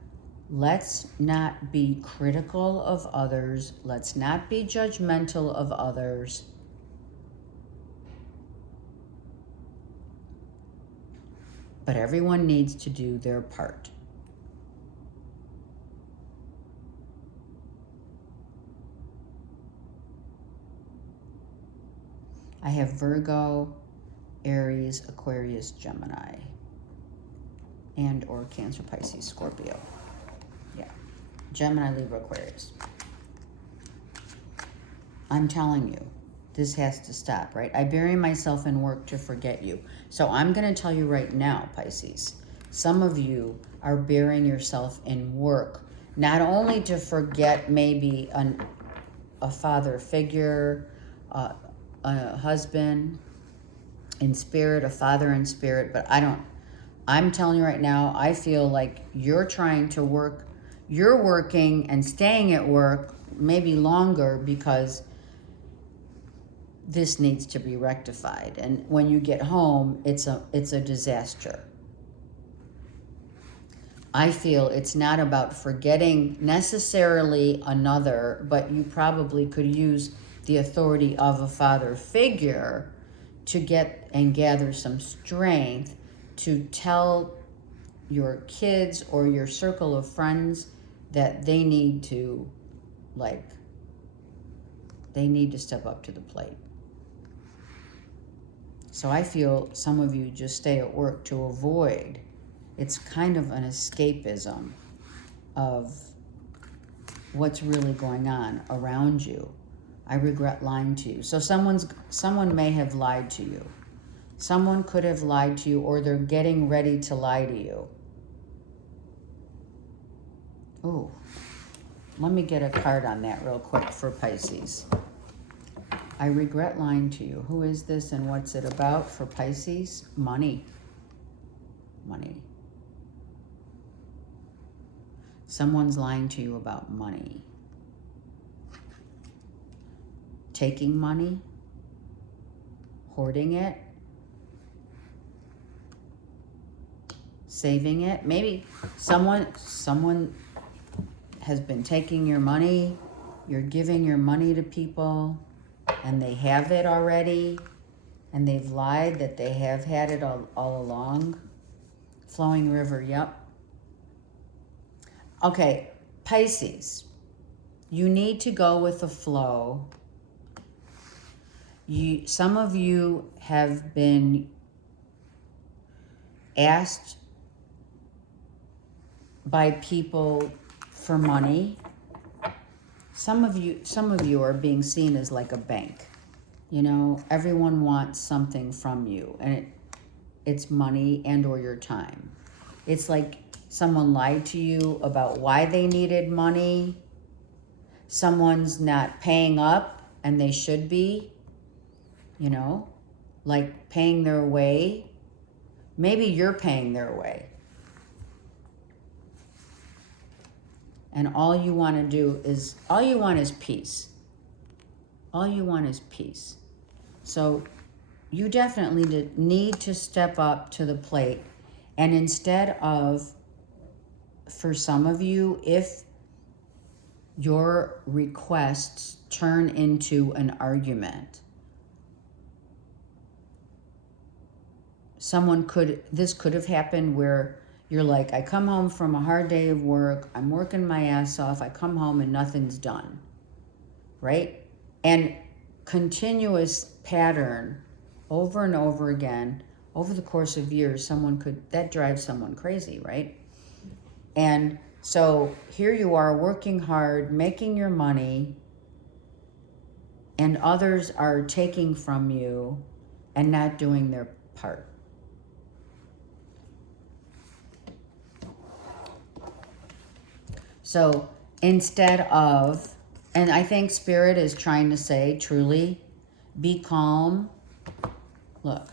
let's not be critical of others. Let's not be judgmental of others. But everyone needs to do their part. I have Virgo, Aries, Aquarius, Gemini, and or Cancer, Pisces, Scorpio. Yeah, Gemini, Libra, Aquarius. I'm telling you, this has to stop, right? I bury myself in work to forget you. So I'm going to tell you right now, Pisces, some of you are burying yourself in work, not only to forget maybe a father figure, a husband in spirit, a father in spirit, but I'm telling you right now, I feel like you're trying to work, you're working and staying at work maybe longer because this needs to be rectified. And when you get home, it's a disaster. I feel it's not about forgetting necessarily another, but you probably could use the authority of a father figure to get and gather some strength to tell your kids or your circle of friends that they need to, they need to step up to the plate. So I feel some of you just stay at work to avoid. It's kind of an escapism of what's really going on around you. I regret lying to you. So someone may have lied to you. Someone could have lied to you, or they're getting ready to lie to you. Ooh, let me get a card on that real quick for Pisces. I regret lying to you. Who is this and what's it about for Pisces? Money. Money. Someone's lying to you about money. Taking money, hoarding it, saving it. Maybe someone has been taking your money. You're giving your money to people. and they have it already, and they've lied that they have had it all along. Flowing river, yep. Okay, Pisces, you need to go with the flow. Some of you have been asked by people for money. Some of you are being seen as like a bank. You know, everyone wants something from you, and it's money and or your time. It's like someone lied to you about why they needed money. Someone's not paying up, and they should be, you know, like paying their way. Maybe you're paying their way. And all you want is peace. All you want is peace. So you definitely need to step up to the plate. And instead of, for some of you, if your requests turn into an argument, this could have happened where you're like, I come home from a hard day of work, I'm working my ass off, I come home and nothing's done, right? And continuous pattern over and over again, over the course of years, that drives someone crazy, right? And so here you are working hard, making your money, and others are taking from you and not doing their part. So instead of, and I think Spirit is trying to say, truly, be calm. Look,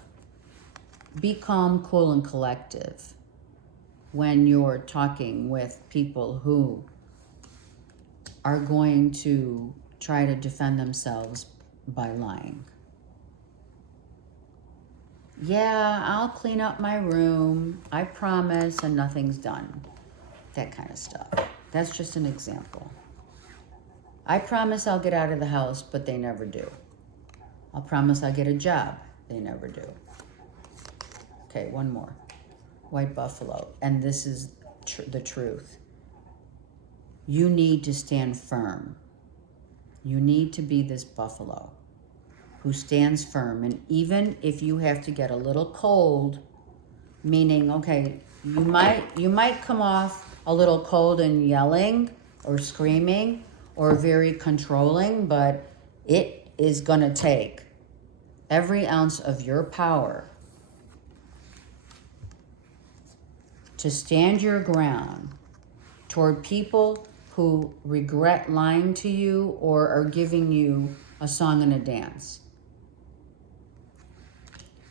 be calm, cool, and collective when you're talking with people who are going to try to defend themselves by lying. Yeah, I'll clean up my room, I promise, and nothing's done. That kind of stuff. That's just an example. I promise I'll get out of the house, but they never do. I'll promise I'll get a job. They never do. Okay, one more. White buffalo. And this is the truth. You need to stand firm. You need to be this buffalo who stands firm. And even if you have to get a little cold, meaning, okay, you might come off a little cold and yelling or screaming or very controlling, but it is going to take every ounce of your power to stand your ground toward people who regret lying to you or are giving you a song and a dance.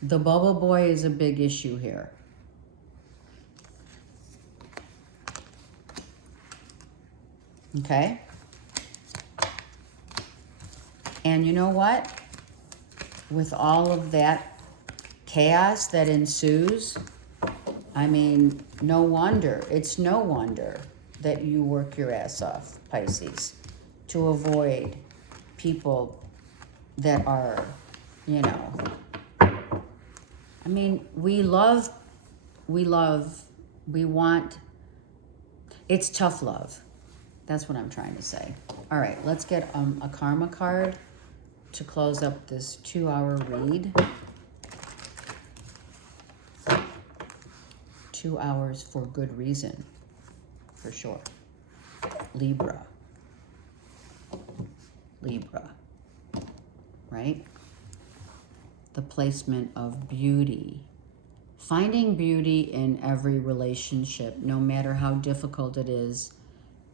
The bubble boy is a big issue here. Okay? And you know what? With all of that chaos that ensues, I mean, it's no wonder that you work your ass off, Pisces, to avoid people that are, you know, I mean, we want, it's tough love. That's what I'm trying to say. All right, let's get a karma card to close up this 2-hour read. 2 hours for good reason, for sure. Libra, right? The placement of beauty. Finding beauty in every relationship, no matter how difficult it is,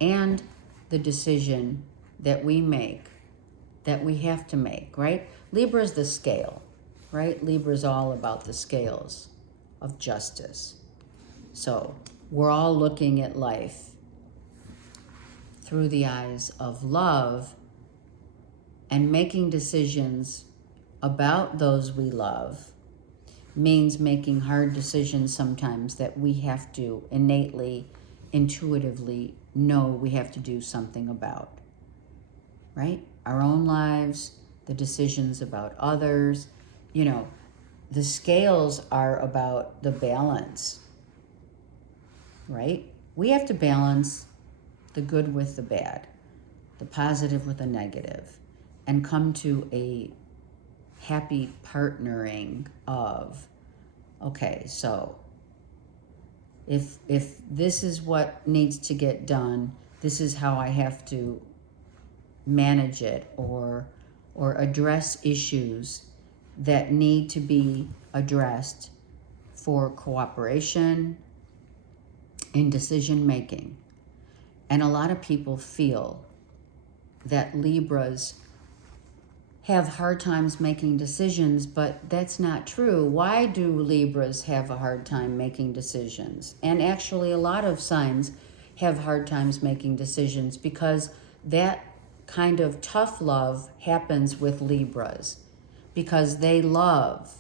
and the decision that we make, that we have to make, right? Libra is the scale, right? Libra is all about the scales of justice. So we're all looking at life through the eyes of love and making decisions about those we love means making hard decisions sometimes that we have to innately, intuitively know we have to do something about, right? Our own lives, the decisions about others. You know, the scales are about the balance, right? We have to balance the good with the bad, the positive with the negative, and come to a happy partnering of, okay, so if this is what needs to get done, this is how I have to manage it, or address issues that need to be addressed for cooperation in decision making. And a lot of people feel that Libras have hard times making decisions, but that's not true. Why do Libras have a hard time making decisions? And actually a lot of signs have hard times making decisions, because that kind of tough love happens with Libras, because they love.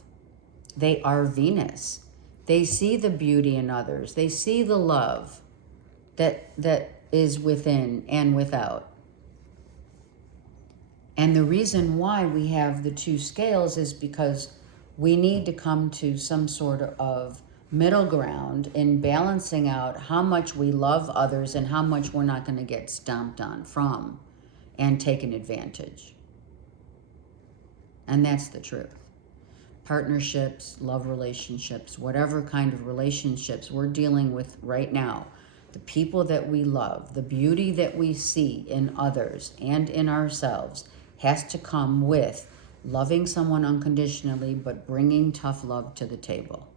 They are Venus. They see the beauty in others. They see the love that is within and without. And the reason why we have the two scales is because we need to come to some sort of middle ground in balancing out how much we love others and how much we're not going to get stomped on from and taken advantage. And that's the truth. Partnerships, love relationships, whatever kind of relationships we're dealing with right now, the people that we love, the beauty that we see in others and in ourselves, has to come with loving someone unconditionally, but bringing tough love to the table.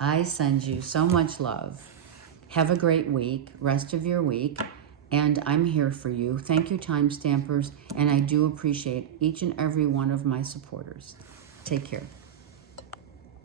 I send you so much love. Have a great week, rest of your week, and I'm here for you. Thank you, time stampers, and I do appreciate each and every one of my supporters. Take care.